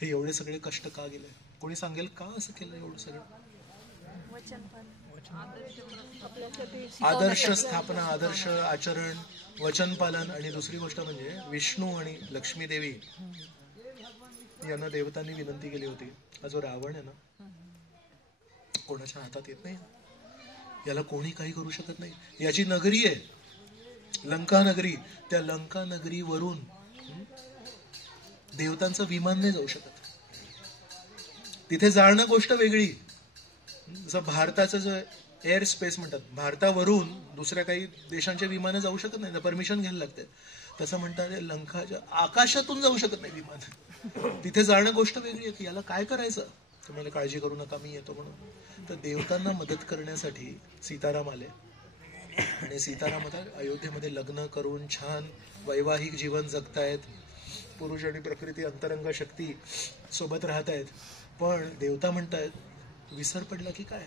हे एवढे सगळे कष्ट का गेले. कोणी सांगेल का असं केलं एवढं सगळं. आदर्श स्थापना, आदर्श आचरण, वचन पालन, आणि दुसरी गोष्ट म्हणजे विष्णू आणि लक्ष्मी देवी यांना देवतांनी विनंती केली होती, हा जो रावण आहे ना कोणाच्या हातात येत नाही, याला कोणी काही करू शकत नाही. याची नगरी आहे लंका नगरी, त्या लंका नगरीवरून देवतांचं विमान नाही जाऊ शकत. तिथे जाणं गोष्ट वेगळी. जसं भारताचं जे एअर स्पेस म्हणतात, भारतावरून दुसऱ्या काही देशांच्या विमानं जाऊ शकत नाही, परमिशन घ्यायला लागते. तसं म्हणतात लंकाच्या आकाशातून जाऊ शकत नाही विमान. तिथे जाणं गोष्ट वेगळी आहे. याला काय करायचं, तुम्हाला काळजी करू नका मी येतो म्हणून. तर देवतांना मदत करण्यासाठी सीताराम आले, आणि सीताराम आता अयोध्येमध्ये लग्न करून छान वैवाहिक जीवन जगतायत, पुरुष आणि प्रकृती अंतरंग शक्ती सोबत राहत आहेत. पण देवता म्हणतायत विसर पडला की काय,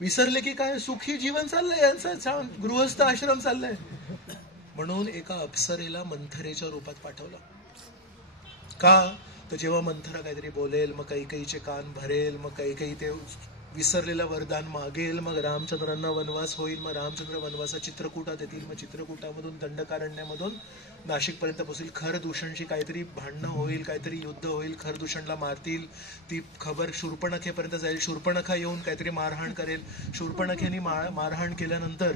विसरले की काय, सुखी जीवन चाललंय यांचं, छान गृहस्थ आश्रम चाललंय. म्हणून एका अप्सरेला मंथरेच्या रूपात पाठवलं. का तर जेव्हा मंथरा काहीतरी बोलेल, मग काही काहीचे कान भरेल, मग काही काही ते विसरलेलं वरदान मागेल, मग रामचंद्रांना वनवास होईल, मग रामचंद्र वनवासा चित्रकूटात येतील, मग चित्रकूटामधून दंडकारण्यामधून नाशिकपर्यंत पोहोचतील, खरदूषणशी काहीतरी भांडणं होईल, काहीतरी युद्ध होईल, खरदूषणला मारतील, ती खबर शूर्पणखेपर्यंत जाईल, शूर्पणखा येऊन काहीतरी मारहाण करेल, शूर्पणखेने मारहाण केल्यानंतर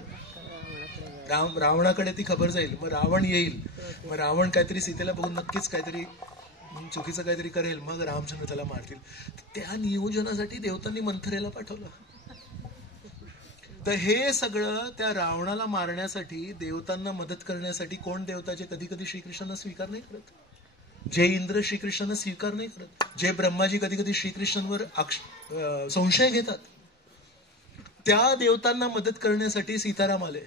रावणाकडे ती खबर जाईल, मग रावण येईल, मग रावण काहीतरी सीतेला बघून नक्कीच काहीतरी चुकीचं काहीतरी करेल, मग रामचंद्र त्याला मारतील. त्या नियोजनासाठी देवतांनी मंथरेला पाठवलं. तर हे सगळं त्या रावणाला मारण्यासाठी, देवतांना मदत करण्यासाठी कोण देवताचे कधी कधी श्रीकृष्णांना स्वीकार नाही करत, जे इंद्र श्रीकृष्णांना स्वीकार नाही करत, जे ब्रह्माजी कधी कधी श्रीकृष्णांवर संशय घेतात, त्या देवतांना मदत करण्यासाठी सीताराम आले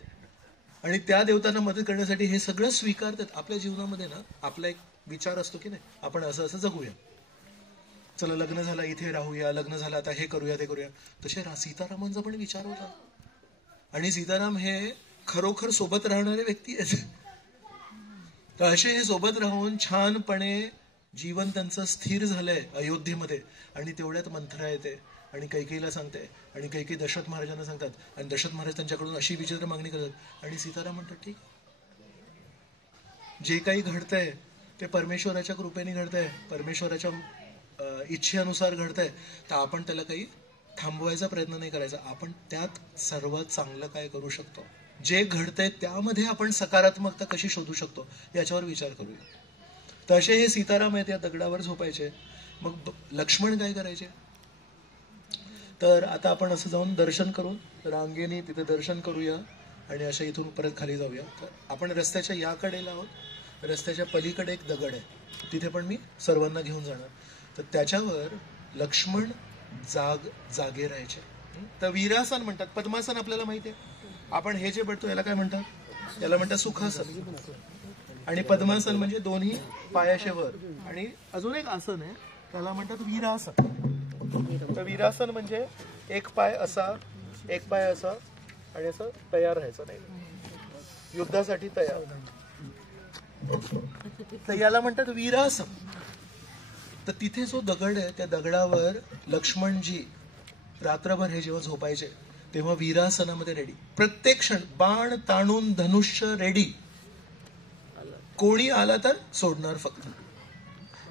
आणि त्या देवतांना मदत करण्यासाठी हे सगळं स्वीकारतात. आपल्या जीवनामध्ये ना आपला एक विचार असतो की नाही, आपण असं असं जगूया, चला लग्न झालं इथे राहूया, लग्न झालं आता हे करूया ते करूया. तसे सीतारामांचा पण विचार होता. आणि सीताराम हे खरोखर सोबत राहणारे व्यक्ती आहेत. तर असे हे सोबत राहून छानपणे जीवन त्यांचं स्थिर झालंय अयोध्येमध्ये. आणि तेवढ्यात मंथरा येते आणि कैकेयीला सांगते आणि कैकेयी दशरथ महाराजांना सांगतात आणि दशरथ महाराज त्यांच्याकडून अशी विचित्र मागणी करतात आणि सीताराम म्हणतात ठीक, जे काही घडतंय ते परमेश्वराच्या कृपेने घडतंय, परमेश्वराच्या इच्छेनुसार घडतंय, तर आपण त्याला काही थांबवायचा प्रयत्न नाही करायचा. आपण त्यात सर्वात चांगलं काय करू शकतो, जे घडतंय त्यामध्ये आपण सकारात्मकता कशी शोधू शकतो याच्यावर विचार करूया. तर असे हे सीताराम आहेत, या दगडावर झोपायचे. मग लक्ष्मण काय करायचे, तर आता आपण असं जाऊन दर्शन करून रांगेने तिथे दर्शन करूया आणि अशा इथून परत खाली जाऊया. तर आपण रस्त्याच्या या कडेला आहोत, रस्त्याच्या पलीकडे एक दगड आहे, तिथे पण मी सर्वांना घेऊन जाणार. तर त्याच्यावर लक्ष्मण जागे राहायचे. तर वीरासन म्हणतात. पद्मासन आपल्याला माहिती आहे, आपण हे जे पडतो याला काय म्हणतात, याला म्हणतात सुखासन. आणि पद्मासन म्हणजे दोन्ही पायाशे वर. आणि अजून एक आसन आहे त्याला म्हणतात वीरासन. तर वीरासन म्हणजे एक पाय असा, एक पाय असा आणि असं तयार राहायचं नाही, युद्धासाठी तयार. तर याला म्हणतात वीरासन. तर तिथे जो दगड आहे त्या दगडावर लक्ष्मणजी रात्रभर हे जेव्हा झोपायचे तेव्हा वीरासनामध्ये रेडी, प्रत्येक क्षण बाण ताणून धनुष्य रेडी, कोणी आला तर सोडणार फक्त,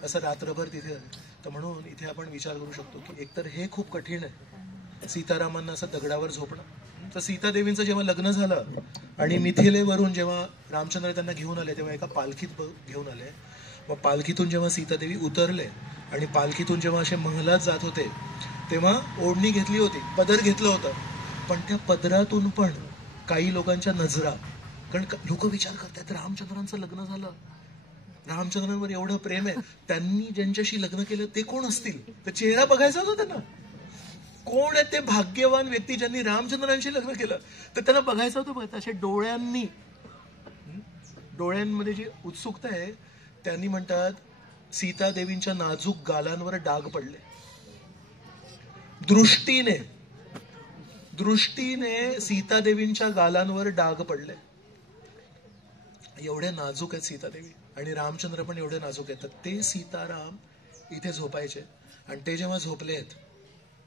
असं रात्रभर तिथे. तर म्हणून इथे आपण विचार करू शकतो की एकतर हे खूप कठीण आहे सीतारामांना असं दगडावर झोपणं. तर सीतादेवींचं जेव्हा लग्न झालं आणि मिथिलेवरून जेव्हा रामचंद्र त्यांना घेऊन आले तेव्हा एका पालखीत घेऊन आले. मग पालखीतून जेव्हा सीतादेवी उतरले आणि पालखीतून जेव्हा असे महलात जात होते तेव्हा ओढणी घेतली होती, पदर घेतलं होतं, पण त्या पदरातून पण काही लोकांच्या नजरा, कारण लोक विचार करतात रामचंद्रांचं लग्न झालं, रामचंद्रांवर एवढं प्रेम आहे, त्यांनी ज्यांच्याशी लग्न केलं ते कोण असतील, तर चेहरा बघायचा होता त्यांना, कोण आहे ते भाग्यवान व्यक्ती ज्यांनी रामचंद्रांशी लग्न केलं, तर त्यांना बघायचं होतं. बघा अशा डोळ्यांमध्ये जी उत्सुकता आहे, त्यांनी म्हणतात सीतादेवींच्या नाजूक गालांवर डाग पडले, दृष्टीने सीतादेवींच्या गालांवर डाग पडले. एवढे नाजूक आहेत सीतादेवी आणि रामचंद्र पण एवढे नाजूक आहेत. तर ते सीताराम इथे झोपायचे आणि ते जेव्हा झोपले आहेत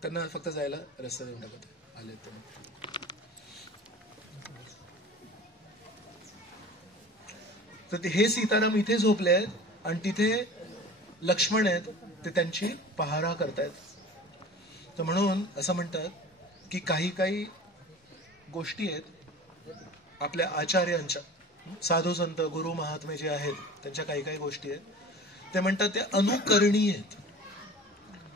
त्यांना फक्त जायला रस्ता देऊन टाकत आले. तर हे सीताराम इथे झोपले आहेत आणि तिथे लक्ष्मण आहेत, ते त्यांची पहारा करतायत. तर म्हणून असं म्हणतात की काही काही गोष्टी आहेत आपल्या आचार्यांच्या, साधू संत गुरु महात्मे जे आहेत त्यांच्या काही काही गोष्टी आहेत, ते म्हणतात ते अनुकरणीय आहेत.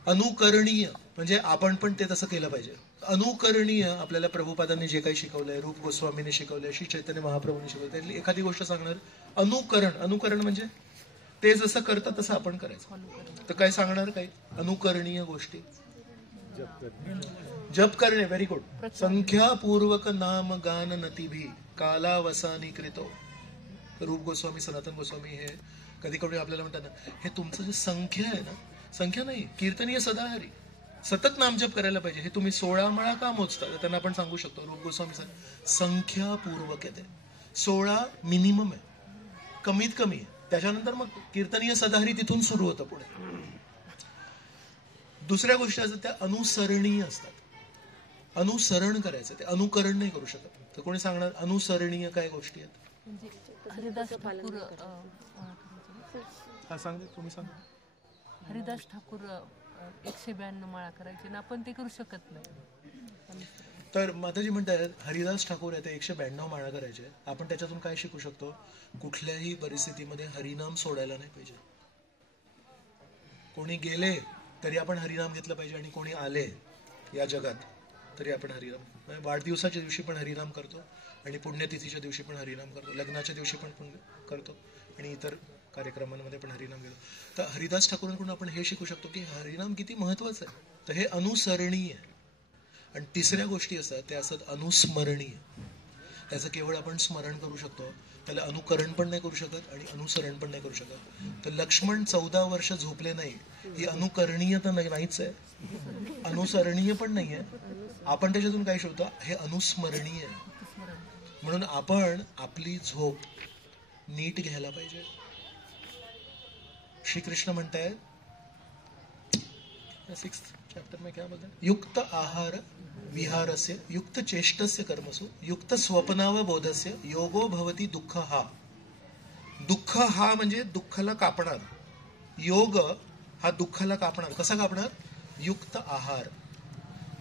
अनुकरणीय म्हणजे आपण पण ते तसं केलं पाहिजे. अनुकरणीय आपल्याला प्रभुपादांनी जे काही शिकवलंय, रूप गोस्वामीने शिकवलंय, श्री चैतन्य महाप्रभूंनी शिकवलंय, त्यातली एखादी गोष्ट सांगणार. अनुकरण म्हणजे ते जसं करतात तसं आपण करायचं. तर काय सांगणार, काही अनुकरणीय गोष्टी. जप करणे, व्हेरी गुड. संख्यापूर्वक नाम गान नतिभी कालावसानी कृतो. रूप गोस्वामी, सनातन गोस्वामी हे कधी कधी आपल्याला म्हणतात ना, हे तुमचं जे संख्या आहे ना, संख्या नाही, कीर्तनीय सदाहरी, सतत नामजप करायला पाहिजे. हे तुम्ही 16 माळा का मोजता, त्यांना आपण सांगू शकतो. रूप गोस्वामी संख्यापूर्वक येते, 16 मिनिमम आहे, कमीत कमी आहे. त्याच्यानंतर मग कीर्तनीय सदाहरी तिथून सुरू होतं पुढे. दुसऱ्या गोष्टी असतात त्या अनुसरणीय असतात. अनुसरण करायचं, ते अनुकरण नाही करू शकत. तर कोणी सांगणार अनुसरणीय काय गोष्टी आहेत? हरिदास ठाकूर, हा सांग, तुम्ही सांगा. हरिदास ठाकूर 192 माळा करायचे ना, आपण ते करू शकत नाही. तर माताजी म्हणतात हरिदास ठाकूर आहे ते 192 माळा करायचे. आपण त्याच्यातून काय शिकू शकतो? कुठल्याही परिस्थितीमध्ये हरिनाम सोडायला नाही पाहिजे. कोणी गेले तरी आपण हरिनाम घेतलं पाहिजे आणि कोणी आले या जगात तरी आपण हरिनाम. वाढदिवसाच्या दिवशी पण हरिनाम करतो आणि पुण्यतिथीच्या दिवशी पण हरिनाम करतो, लग्नाच्या दिवशी पण करतो आणि इतर कार्यक्रमांमध्ये पण हरिनाम घेतो. तर हरिदास ठाकूरांकडून आपण हे शिकू शकतो की हरिनाम किती महत्वाचं आहे. तर हे अनुसरणीय आहे. आणि तिसऱ्या गोष्टी असतात त्या असतात अनुस्मरणीय. त्याचं केवळ आपण स्मरण करू शकतो, त्याला अनुकरण पण नाही करू शकत आणि अनुसरण पण नाही करू शकत. तर लक्ष्मण 14 वर्ष झोपले नाही, ही अनुकरणीय तर नाहीच आहे, अनुसरणीय पण नाहीये. आपण त्याच्यातून काय शोधतो, हे अनुस्मरणीय आहे. म्हणून आपण आपली झोप नीट घ्यायला पाहिजे. श्रीकृष्ण म्हणतायत 6th चैप्टर में क्या बोलता है, युक्त आहार विहारस्य युक्त चेष्टस्य कर्मसु युक्त स्वप्नावबोधस्य योगो भवति दुःख हा. दुःख हा म्हणजे दुःखाला कापणार, योग हा दुःखाला कापणार. कसा कापणार? युक्त आहार,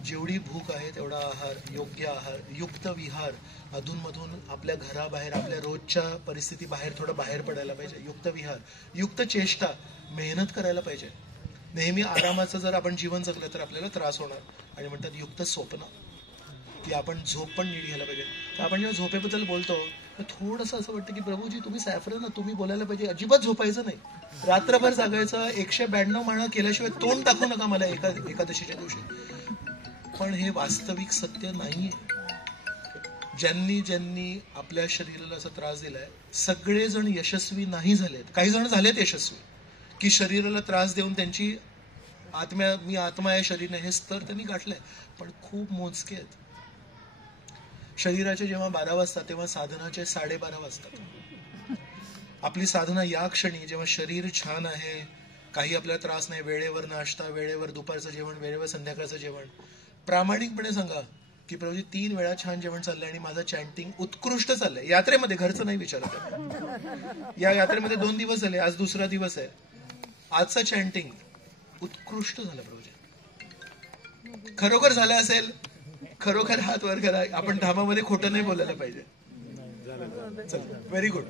जेवढी भूक आहे तेवढा आहार, योग्य आहार, युक्त विहार, अधूनमधून आपल्या घराबाहेर आपल्या रोजच्या परिस्थिती बाहेर थोडं बाहेर पडायला पाहिजे, युक्त विहार, युक्त चेष्टा, मेहनत करायला पाहिजे. नेहमी आरामाचं जर आपण जीवन जगलं तर आपल्याला त्रास होणार. आणि म्हणतात युक्त स्वप्न, की आपण झोप पण नीट घ्यायला पाहिजे. तर आपण जेव्हा झोपेबद्दल बोलतो तर थोडंसं असं वाटतं की प्रभूजी तुम्ही सॅफरन ना, तुम्ही बोलायला पाहिजे अजिबात झोपायचं नाही, रात्रभर जागायचं, 192 माळा केल्याशिवाय तोंड टाकू नका मला एकादशीच्या दिवशी. पण हे वास्तविक सत्य नाहीये. ज्यांनी ज्यांनी आपल्या शरीराला असा त्रास दिलाय सगळेजण यशस्वी नाही झालेत. काही जण झालेत यशस्वी, की शरीराला त्रास देऊन त्यांची मी आत्मा आहे, शरीर नाही हे स्तर त्यांनी गाठलंय, पण खूप मोजके आहेत. शरीराचे जेव्हा 12 वाजतात तेव्हा साधनाचे 12:30 वाजतात. आपली साधना या क्षणी जेव्हा शरीर छान आहे, काही आपल्याला त्रास नाही, वेळेवर नाश्ता, वेळेवर दुपारचं जेवण, वेळेवर संध्याकाळचं जेवण, प्रामाणिकपणे सांगा की प्रभूजी 3 वेळा छान जेवण चाललंय आणि माझं चॅन्टिंग उत्कृष्ट चाललंय. यात्रेमध्ये घरचं नाही विचारत, या यात्रेमध्ये 2 दिवस झाले, आज दुसरा दिवस आहे, आजचा चॅन्टिंग उत्कृष्ट झालं प्रभूजी. खरोखर झालं असेल, खरोखर हात वर करा. आपण धामामध्ये खोटं नाही बोलायला पाहिजे. Very good.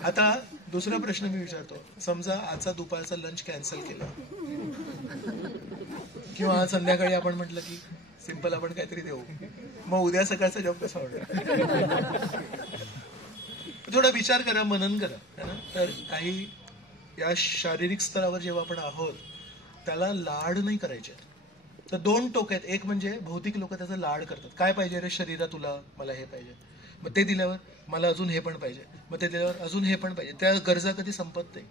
आता दुसरा प्रश्न मी विचारतो, समजा आजचा दुपारचा लंच कॅन्सल केला किंवा आज संध्याकाळी आपण म्हटलं की सिंपल आपण काहीतरी देऊ, मग उद्या सकाळचा जॉब कसा होणार? थोडा विचार करा, मनन करा, है ना. तर काही या शारीरिक स्तरावर जेव्हा आपण आहोत त्याला लाड नाही करायचे. तर 2 टोक आहेत. एक म्हणजे भौतिक लोक त्याचा लाड करतात, काय पाहिजे रे शरीरा तुला, मला हे पाहिजे, मग ते दिल्यावर मला अजून हे पण पाहिजे, मग ते दिल्यावर अजून हे पण पाहिजे, त्या गरजा कधी संपत नाही.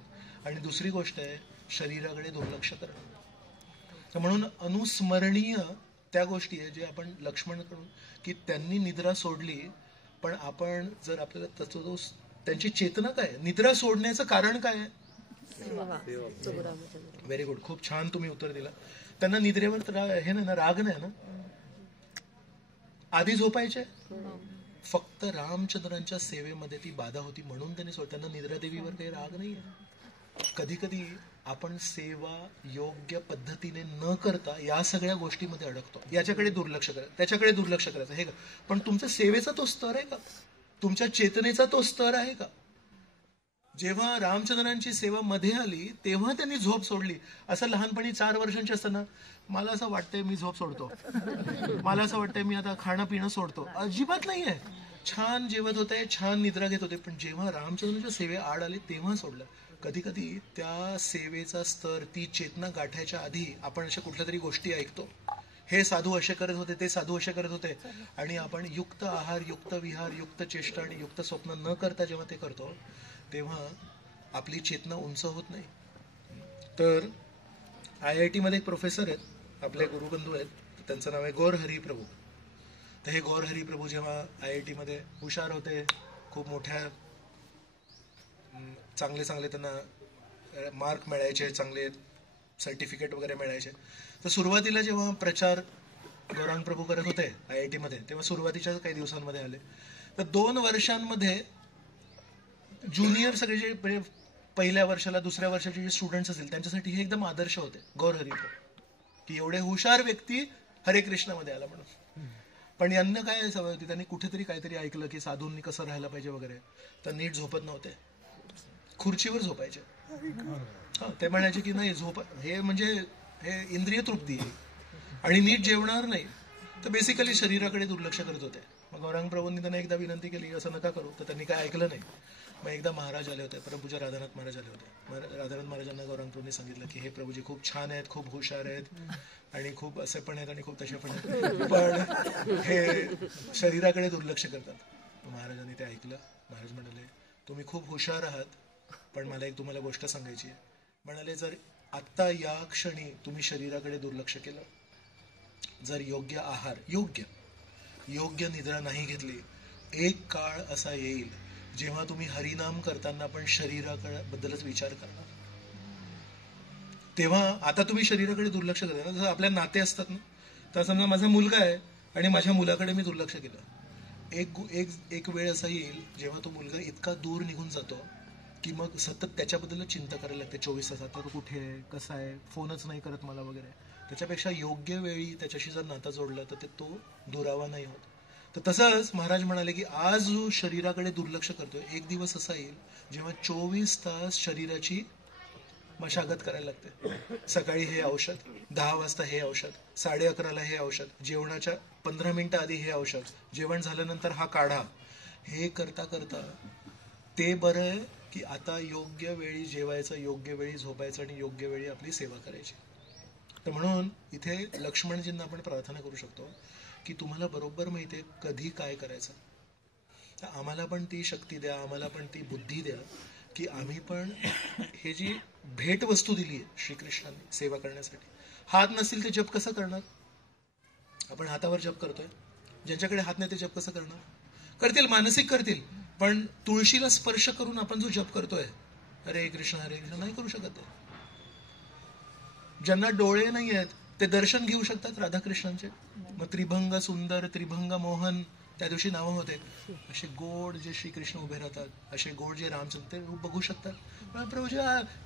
आणि दुसरी गोष्ट आहे शरीराकडे दुर्लक्ष करणं. तर म्हणून अनुस्मरणीय त्या गोष्टी आहे जे आपण लक्ष्मणकडून, की त्यांनी निद्रा सोडली, पण आपण जर आपल्याला त्यांची चेतना काय, निद्रा सोडण्याचं कारण काय आहे? व्हेरी गुड, खूप छान तुम्ही उत्तर दिला. त्यांना निद्रेवर हे ना राग नाही ना, आधी झोपायचे, फक्त रामचंद्रांच्या सेवेमध्ये ती बाधा होती म्हणून त्यांनी त्यांना निद्रादेवीवर काही राग नाहीये. कधी कधी आपण सेवा योग्य पद्धतीने न करता या सगळ्या गोष्टीमध्ये अडकतो. याच्याकडे दुर्लक्ष करायचं, त्याच्याकडे दुर्लक्ष करायचं, हे का? पण तुमच्या सेवेचा तो स्तर आहे का? तुमच्या चेतनेचा तो स्तर आहे का? जेव्हा रामचंद्रांची सेवा मध्ये आली तेव्हा त्यांनी झोप सोडली. असं लहानपणी 4 वर्षांची असताना मला असं वाटतंय मी झोप सोडतो, मला असं वाटतंय मी आता खाणं पिणं सोडतो, अजिबात नाहीये. छान जेवत होते, छान निद्रा घेत होते, पण जेव्हा रामचंद्रांच्या सेवे आड आली तेव्हा सोडलं. कधी कधी त्या सेवेचा स्तर, ती चेतना गाठायच्या आधी आपण अशा कुठल्या तरी गोष्टी ऐकतो, हे साधू असे करत होते, ते साधू असे करत होते, आणि आपण युक्त आहार, युक्त विहार, युक्त चेष्टा आणि युक्त स्वप्न न करता जेव्हा ते करतो तेव्हा आपली चेतना उंच होत नाही. तर IIT मध्ये एक प्रोफेसर आहेत, आपले गुरुबंधू आहेत, त्यांचं नाव आहे गौर हरी प्रभू. तर हे गौर हरी प्रभू जेव्हा IIT मध्ये हुशार होते, खूप मोठ्या चांगले त्यांना मार्क मिळायचे, चांगले सर्टिफिकेट वगैरे मिळायचे. तर सुरुवातीला जेव्हा प्रचार गौरांग प्रभू करत होते IIT मध्ये, तेव्हा सुरुवातीच्या काही दिवसांमध्ये आले. तर 2 वर्षांमध्ये ज्युनियर सगळे जे पहिल्या वर्षाला, दुसऱ्या वर्षाचे जे स्टुडंट्स असतील त्यांच्यासाठी हे एकदम आदर्श होते गौर हरी प्रभू, की एवढे हुशार व्यक्ती हरे कृष्णामध्ये आला म्हणून. पण यांना काय सवय होती, त्यांनी कुठेतरी काहीतरी ऐकलं की साधूंनी कसं राहायला पाहिजे वगैरे, तर नीट झोपत नव्हते, खुर्चीवर झोपायचे. ते म्हणायचे की नाही झोप हे म्हणजे हे इंद्रिय तृप्ती आणि नीट जेवणार नाही. तर बेसिकली शरीराकडे दुर्लक्ष करत होते. मग गौरांग प्रभूंनी त्यांना एकदा विनंती केली असं नका करू, तर त्यांनी काय ऐकलं नाही. मग एकदा महाराज आले होते, परमपूज्य राधानाथ महाराज आले होते. राधानाथ महाराजांना गौरांग प्रभूंनी सांगितलं की हे प्रभूजी खूप छान आहेत, खूप हुशार आहेत आणि खूप असे पण आहेत आणि खूप तसे पण आहेत, पण हे शरीराकडे दुर्लक्ष करतात. महाराजांनी ते ऐकलं. महाराज म्हणाले तुम्ही खूप हुशार आहात, पण मला एक तुम्हाला गोष्ट सांगायची आहे. म्हणाले जर आत्ता या क्षणी तुम्ही शरीराकडे दुर्लक्ष केलं, जर योग्य आहार, योग्य निद्रा नाही घेतली, एक काळ असा येईल जेव्हा तुम्ही हरिनाम करताना पण शरीराबद्दलच विचार करणार. तेव्हा आता तुम्ही शरीराकडे दुर्लक्ष करता ना, जसं आपल्या नाते असतात ना, तर समजा माझा मुलगा आहे आणि माझ्या मुलाकडे मी दुर्लक्ष केलं. एक वेळ असा येईल जेव्हा तो मुलगा इतका दूर निघून जातो की मग सतत त्याच्याबद्दल चिंता करायला लागते 24 तासात. तो कुठे आहे, कसा आहे, फोनच नाही करत मला वगैरे. त्याच्यापेक्षा योग्य वेळी त्याच्याशी जर नातं जोडलं तर तो दुरावा नाही होत. तर तसंच महाराज म्हणाले की आज जो शरीराकडे दुर्लक्ष करतोय, एक दिवस असा येईल जेव्हा 24 तास शरीराची मशागत करायला लागते. सकाळी हे औषध, 10 वाजता हे औषध, 11:30ला हे औषध, जेवणाच्या 15 मिनिटं आधी हे औषध, जेवण झाल्यानंतर हा काढा. हे करता करता ते बरं आहे की आता योग्य वेळी जेवायचं, योग्य वेळी झोपायचं आणि योग्य वेळी आपली सेवा करायची. तर म्हणून इथे लक्ष्मणजींना आपण प्रार्थना करू शकतो की तुम्हाला बरोबर माहिती आहे कधी काय करायचं. तर आम्हाला पण ती शक्ती द्या, आम्हाला पण ती बुद्धी द्या की आम्ही पण हे जी भेट वस्तू दिली आहे श्रीकृष्णांनी सेवा करण्यासाठी, हात नसतील ते जप कसं करणार. आपण हातावर जप करतोय, ज्यांच्याकडे हात नाही ते जप कसं करणार. करतील, मानसिक करतील, पण तुळशीला स्पर्श करून आपण जो जप करतोय हरे कृष्ण नाही करू शकत. ज्यांना डोळे नाही आहेत ते दर्शन घेऊ शकतात राधाकृष्णांचे. मग त्रिभंग सुंदर, त्रिभंग मोहन त्या दिवशी नावं होते. असे गोड जे श्रीकृष्ण उभे राहतात, असे गोड जे रामचंद्र ते बघू शकतात. प्रभूजी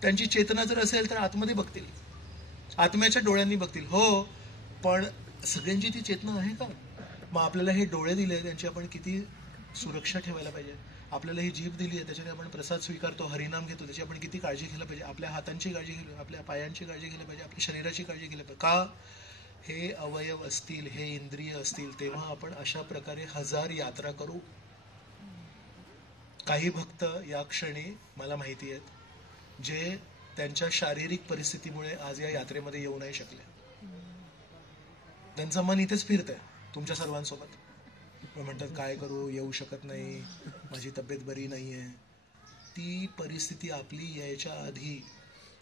त्यांची चेतना जर असेल तर आतमध्ये बघतील, आत्म्याच्या डोळ्यांनी बघतील. हो, पण सगळ्यांची ती चेतना आहे का. मग आपल्याला हे डोळे दिले त्यांची आपण किती सुरक्षा ठेवायला पाहिजे. आपल्याला ही जीभ दिली आहे त्याच्याने आपण प्रसाद स्वीकारतो, हरिनाम घेतो, त्याची आपण किती काळजी घ्यायला पाहिजे. आपल्या हातांची काळजी घ्यायला, आपल्या पायांची काळजी घ्यायला पाहिजे, आपल्या शरीराची काळजी घ्यायला पाहिजे. का हे अवयव असतील, हे इंद्रिय असतील, तेव्हा आपण अशा प्रकारे 1000 यात्रा करू. काही भक्त या क्षणी मला माहिती आहेत जे त्यांच्या शारीरिक परिस्थितीमुळे आज या यात्रेमध्ये येऊ नाही शकले. त्यांचं मन इथेच फिरतंय तुमच्या सर्वांसोबत. म्हणतात काय करू, येऊ शकत नाही, माझी तब्येत बरी नाहीये. ती परिस्थिती आपली यायच्या आधी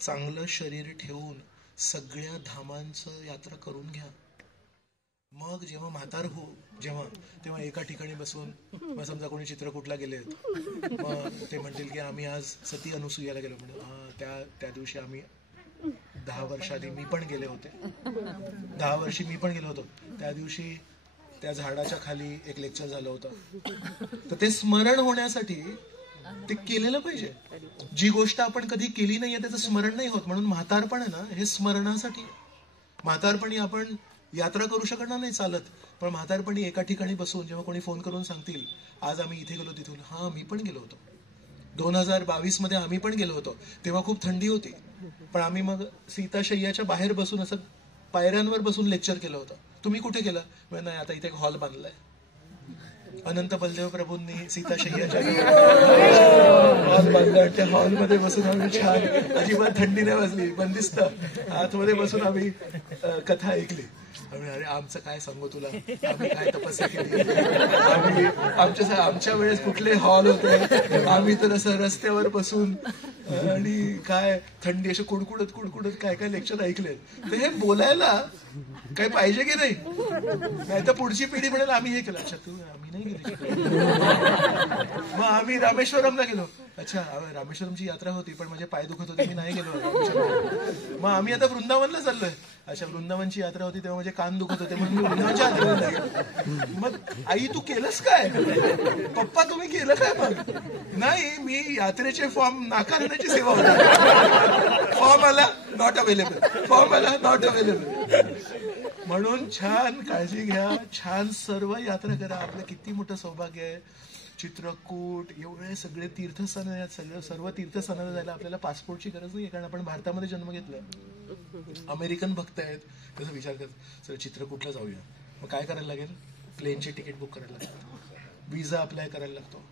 चांगलं शरीर ठेवून सगळ्या धामांचं यात्रा करून घ्या. मग जेव्हा म्हातार हो तेव्हा एका ठिकाणी बसून, मग समजा कोणी चित्रकूटला गेले, मग ते म्हणतील की आम्ही आज सती अनुसूयाला गेलो. म्हणजे त्या दिवशी आम्ही 10 वर्षाआधी मी पण गेले होते, 10 वर्षी मी पण गेलो होतो. त्या दिवशी त्या झाडाच्या खाली एक लेक्चर झालं होतं. तर ते स्मरण होण्यासाठी ते केलेलं पाहिजे. जी गोष्ट आपण कधी केली नाहीये त्याचं स्मरण नाही होत. म्हणून म्हातारपण आहे ना, हे स्मरणासाठी. म्हातारपणी आपण यात्रा करू शकणार नाही चालत, पण म्हातारपणी एका ठिकाणी बसून जेव्हा कोणी फोन करून सांगतील आज आम्ही इथे गेलो तिथून, हा मी पण गेलो होतो 2022 मध्ये, आम्ही पण गेलो होतो, तेव्हा खूप थंडी होती, पण आम्ही मग सीताशय्याच्या बाहेर बसून असं पायऱ्यांवर बसून लेक्चर केलं होतं. तुम्ही कुठे केलं. नाही, आता इथे एक हॉल बांधलाय. अनंत बलदेव प्रभूंनी सीताशय्याच्या हॉल बांधला. त्या हॉलमध्ये बसून आम्ही छान, अजिबात थंडी नाही वाजली, बंदिस्त आतमध्ये बसून आम्ही कथा ऐकली. अरे आमचं काय सांगू तुला, आम्ही काय तपस्या केली. आमच्या वेळेस कुठले हॉल होते, आम्ही तर असं रस्त्यावर बसून आणि काय थंडी अशी कुडकुडत काय काय लेक्चर ऐकले. तर हे बोलायला काय पाहिजे की नाही तर पुढची पिढी म्हणेल आम्ही हे केलं. अच्छा, तू आम्ही नाही गेलो. मग आम्ही रामेश्वरमला गेलो. अच्छा, रामेश्वरमची यात्रा होती पण माझे पाय दुखत होते, मी नाही गेलो. मग आम्ही आता वृंदावनला चाललोय. अच्छा, वृंदावनची यात्रा होती तेव्हा माझे कान दुखत होते म्हणून मी वृंदावनच्या यात्रेला गेलो. मग आई तू केलंस काय, पप्पा तुम्ही केलं काय. मग नाही, मी यात्रेचे फॉर्म नाकारण्याची सेवा होती. फॉर्म आला नॉट अवेलेबल, फॉर्म आला नॉट अवेलेबल. म्हणून छान काळजी घ्या, छान सर्व यात्रा करा. आपलं किती मोठं सौभाग्य आहे. चित्रकूट एवढे सगळे तीर्थस्थान आहेत. सर्व तीर्थस्थानाला जायला आपल्याला पासपोर्टची गरज नाही, कारण आपण भारतामध्ये जन्म घेतलाय. अमेरिकन भक्त आहेत, त्याचा विचार करत सर चित्रकूटला जाऊया. मग काय करायला लागेल, प्लेनची तिकीट बुक करायला लागेल. विजा अप्लाय करायला लागतो.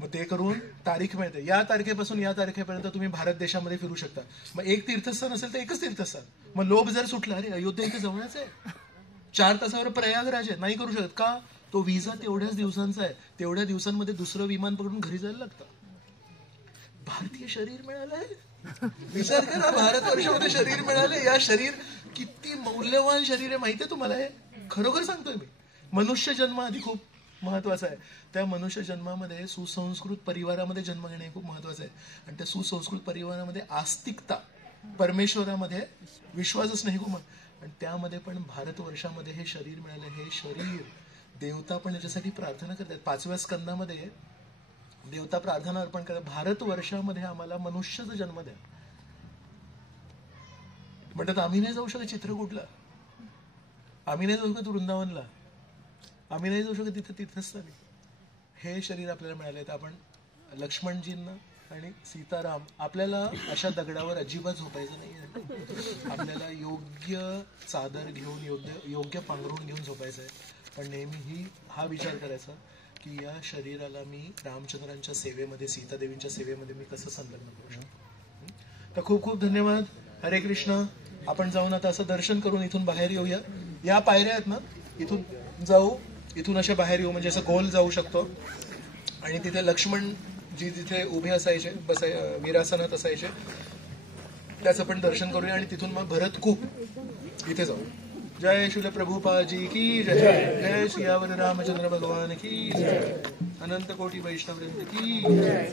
मग ते करून तारीख मिळते, या तारखेपासून या तारखेपर्यंत तुम्ही भारत देशामध्ये फिरू शकता. मग एक तीर्थस्थान असेल तर एकच तीर्थस्थान. मग लोभ जर सुटला, अरे अयोध्या इथे जवळच आहे, 4 तासावर प्रयागराज आहे, नाही करू शकत का? तो विजा तेवढ्याच दिवसांचा आहे, तेवढ्या दिवसांमध्ये दुसरं विमान पकडून घरी जायला लागतं. भारतीय शरीर मिळालंय, विचार करा, भारतवर्षामध्ये शरीर मिळालंय. या शरीर किती मौल्यवान शरीर आहे माहितीये तुम्हाला? हे खरोखर सांगतोय मी. मनुष्य जन्म आधी खूप महत्वाचा आहे. त्या मनुष्य जन्मामध्ये सुसंस्कृत परिवारामध्ये जन्म घेणे खूप महत्वाचं आहे. आणि त्या सुसंस्कृत परिवारामध्ये आस्तिकता, परमेश्वरामध्ये विश्वास असणं हे खूप, आणि त्यामध्ये पण भारतवर्षामध्ये हे शरीर मिळालं. हे शरीर देवता पण याच्यासाठी प्रार्थना करतात. 5व्या स्कंदामध्ये देवता प्रार्थना अर्पण करतात, भारतवर्षामध्ये आम्हाला मनुष्याचा जन्म द्या. म्हणतात आम्ही नाही जाऊ शकत चित्रकूटला, आम्ही नाही जाऊ शकत वृंदावनला, आम्ही नाही जाऊ शकत तिथे तीर्थस्थानी. हे शरीर आपल्याला मिळालंय. तर आपण लक्ष्मणजींना आणि सीताराम, आपल्याला अशा दगडावर अजिबात झोपायचं नाही. आपल्याला योग्य चादर घेऊन, योग्य पांघरून घेऊन झोपायचं आहे. पण नेहमी हा विचार करायचा की या शरीराला मी रामचंद्रांच्या सेवेमध्ये, सीतादेवींच्या सेवेमध्ये मी कसं संलग्न करू शकतो. तर खूप खूप धन्यवाद. हरे कृष्ण. आपण जाऊन आता असं दर्शन करून इथून बाहेर येऊया. या पायऱ्या आहेत ना, इथून जाऊ, इथून अशा बाहेर येऊ, म्हणजे असं गोल जाऊ शकतो. आणि तिथे लक्ष्मण जी तिथे उभे असायचे, वीरासनात असायचे, त्याचं पण दर्शन करूया. आणि तिथून मग भरतकूप इथे जाऊ. जय श्री प्रभुपादजी की जय. जय सियावर रामचंद्र भगवान की जय. अनंत कोटी वैष्णववृंद की जय.